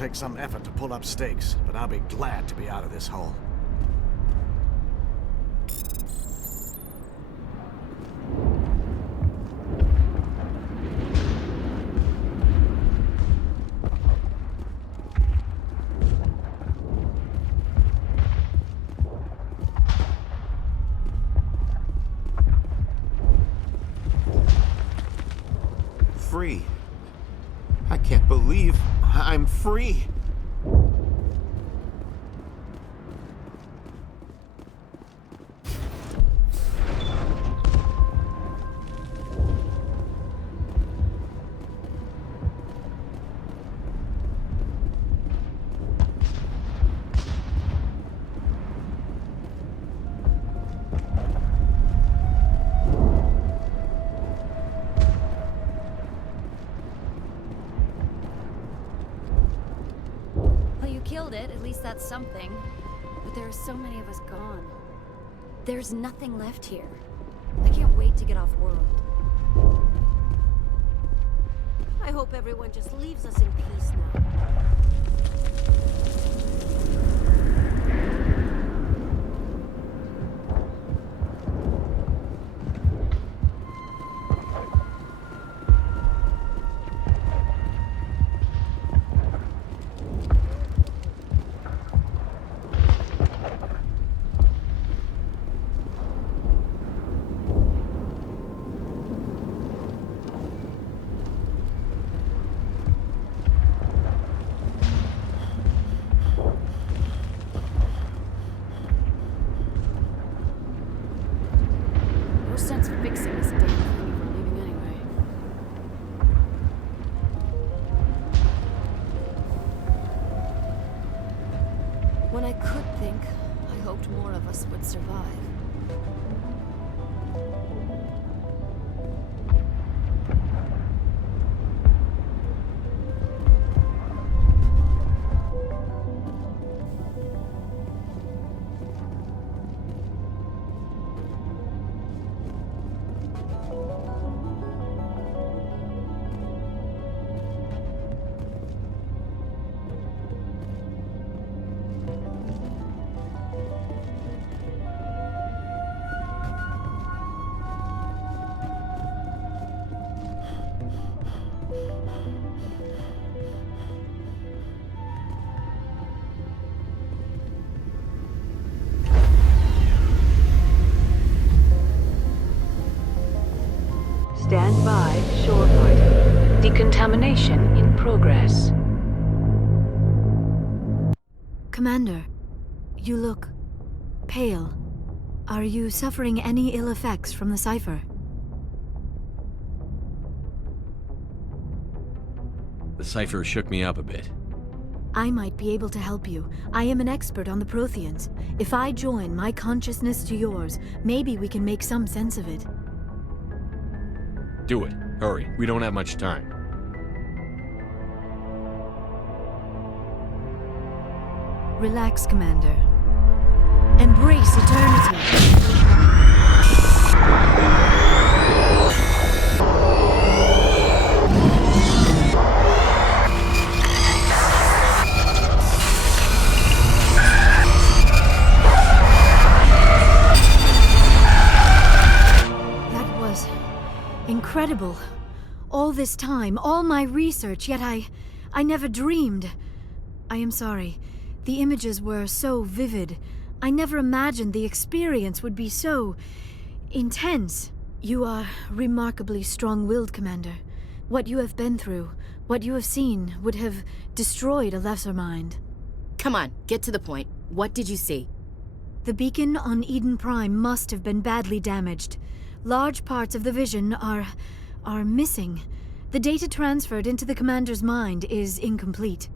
take some effort to pull up stakes, but I'll be glad to be out of this hole. Free. I can't believe I'm free. Killed it, at least that's something. But there are so many of us gone. There's nothing left here. I can't wait to get off world. I hope everyone just leaves us in peace now. No sense of fixing this damn thing if we're leaving anyway. When I could think, I hoped more of us would survive. Stand by, shore party. Decontamination in progress. Commander, you look pale. Are you suffering any ill effects from the cipher? The cipher shook me up a bit. I might be able to help you. I am an expert on the Protheans. If I join my consciousness to yours, maybe we can make some sense of it. Do it. Hurry. We don't have much time. Relax, Commander. Embrace eternity. Incredible. All this time, all my research, yet I never dreamed. I am sorry. The images were so vivid. I never imagined the experience would be so intense. You are remarkably strong-willed, Commander. What you have been through, what you have seen, would have destroyed a lesser mind. Come on, get to the point. What did you see? The beacon on Eden Prime must have been badly damaged. Large parts of the vision are missing. The data transferred into the Commander's mind is incomplete.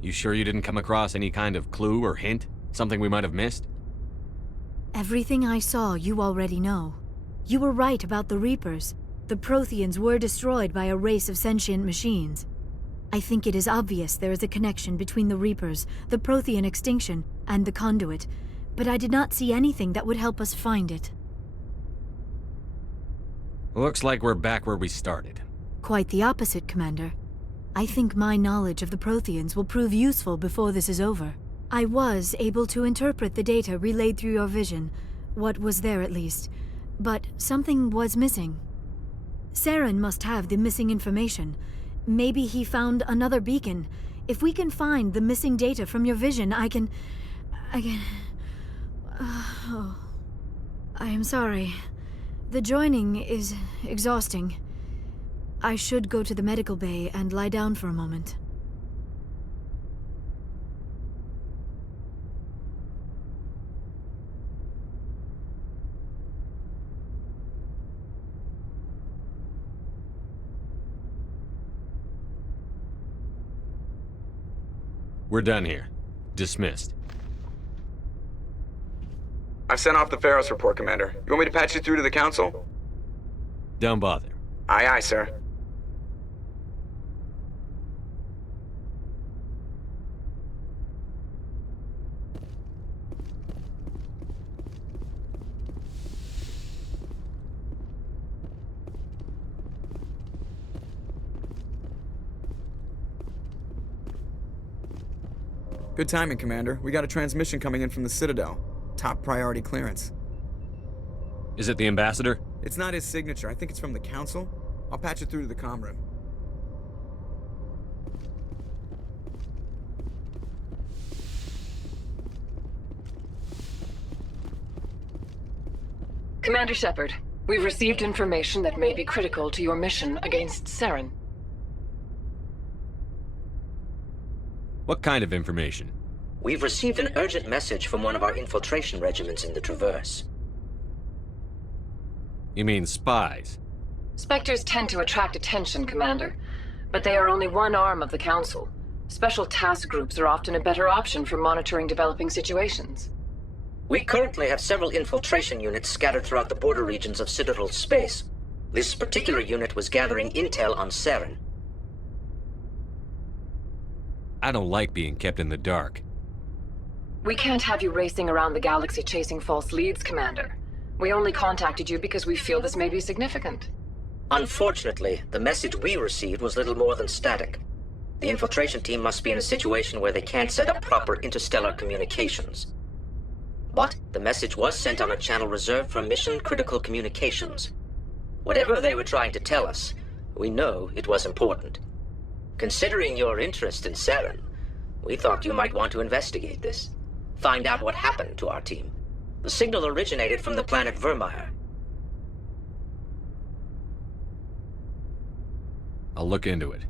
You sure you didn't come across any kind of clue or hint? Something we might have missed? Everything I saw, you already know. You were right about the Reapers. The Protheans were destroyed by a race of sentient machines. I think it is obvious there is a connection between the Reapers, the Prothean extinction, and the Conduit, but I did not see anything that would help us find it. Looks like we're back where we started. Quite the opposite, Commander. I think my knowledge of the Protheans will prove useful before this is over. I was able to interpret the data relayed through your vision, what was there at least, but something was missing. Saren must have the missing information. Maybe he found another beacon. If we can find the missing data from your vision, I can... Oh. I am sorry. The joining is exhausting. I should go to the medical bay and lie down for a moment. We're done here. Dismissed. I've sent off the Pharos report, Commander. You want me to patch you through to the Council? Don't bother. Aye, aye, sir. Good timing, Commander. We got a transmission coming in from the Citadel. Top priority clearance. Is it the Ambassador? It's not his signature. I think it's from the Council. I'll patch it through to the comm room. Commander Shepard, we've received information that may be critical to your mission against Saren. What kind of information? We've received an urgent message from one of our infiltration regiments in the Traverse. You mean spies? Spectres tend to attract attention, Commander, but they are only one arm of the Council. Special task groups are often a better option for monitoring developing situations. We currently have several infiltration units scattered throughout the border regions of Citadel space. This particular unit was gathering intel on Saren. I don't like being kept in the dark. We can't have you racing around the galaxy chasing false leads, Commander. We only contacted you because we feel this may be significant. Unfortunately, the message we received was little more than static. The infiltration team must be in a situation where they can't set up proper interstellar communications. But the message was sent on a channel reserved for mission-critical communications. Whatever they were trying to tell us, we know it was important. Considering your interest in Saren, we thought you might want to investigate this. Find out what happened to our team. The signal originated from the planet Vermeer. I'll look into it.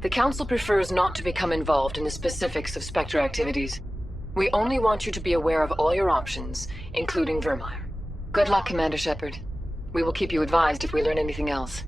The Council prefers not to become involved in the specifics of Spectre activities. We only want you to be aware of all your options, including Vermeer. Good luck, Commander Shepard. We will keep you advised if we learn anything else.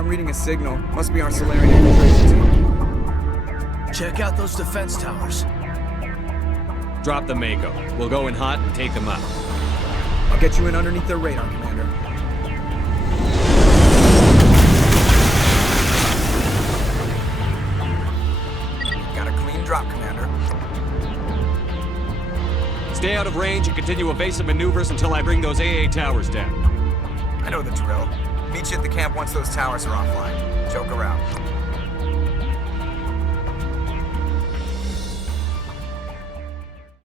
I'm reading a signal. Must be our Solarian infiltration team. Check out those defense towers. Drop the Mako. We'll go in hot and take them out. I'll get you in underneath their radar, Commander. Got a clean drop, Commander. Stay out of range and continue evasive maneuvers until I bring those AA towers down. I know the drill. Meet you at the camp once those towers are offline. Joke around.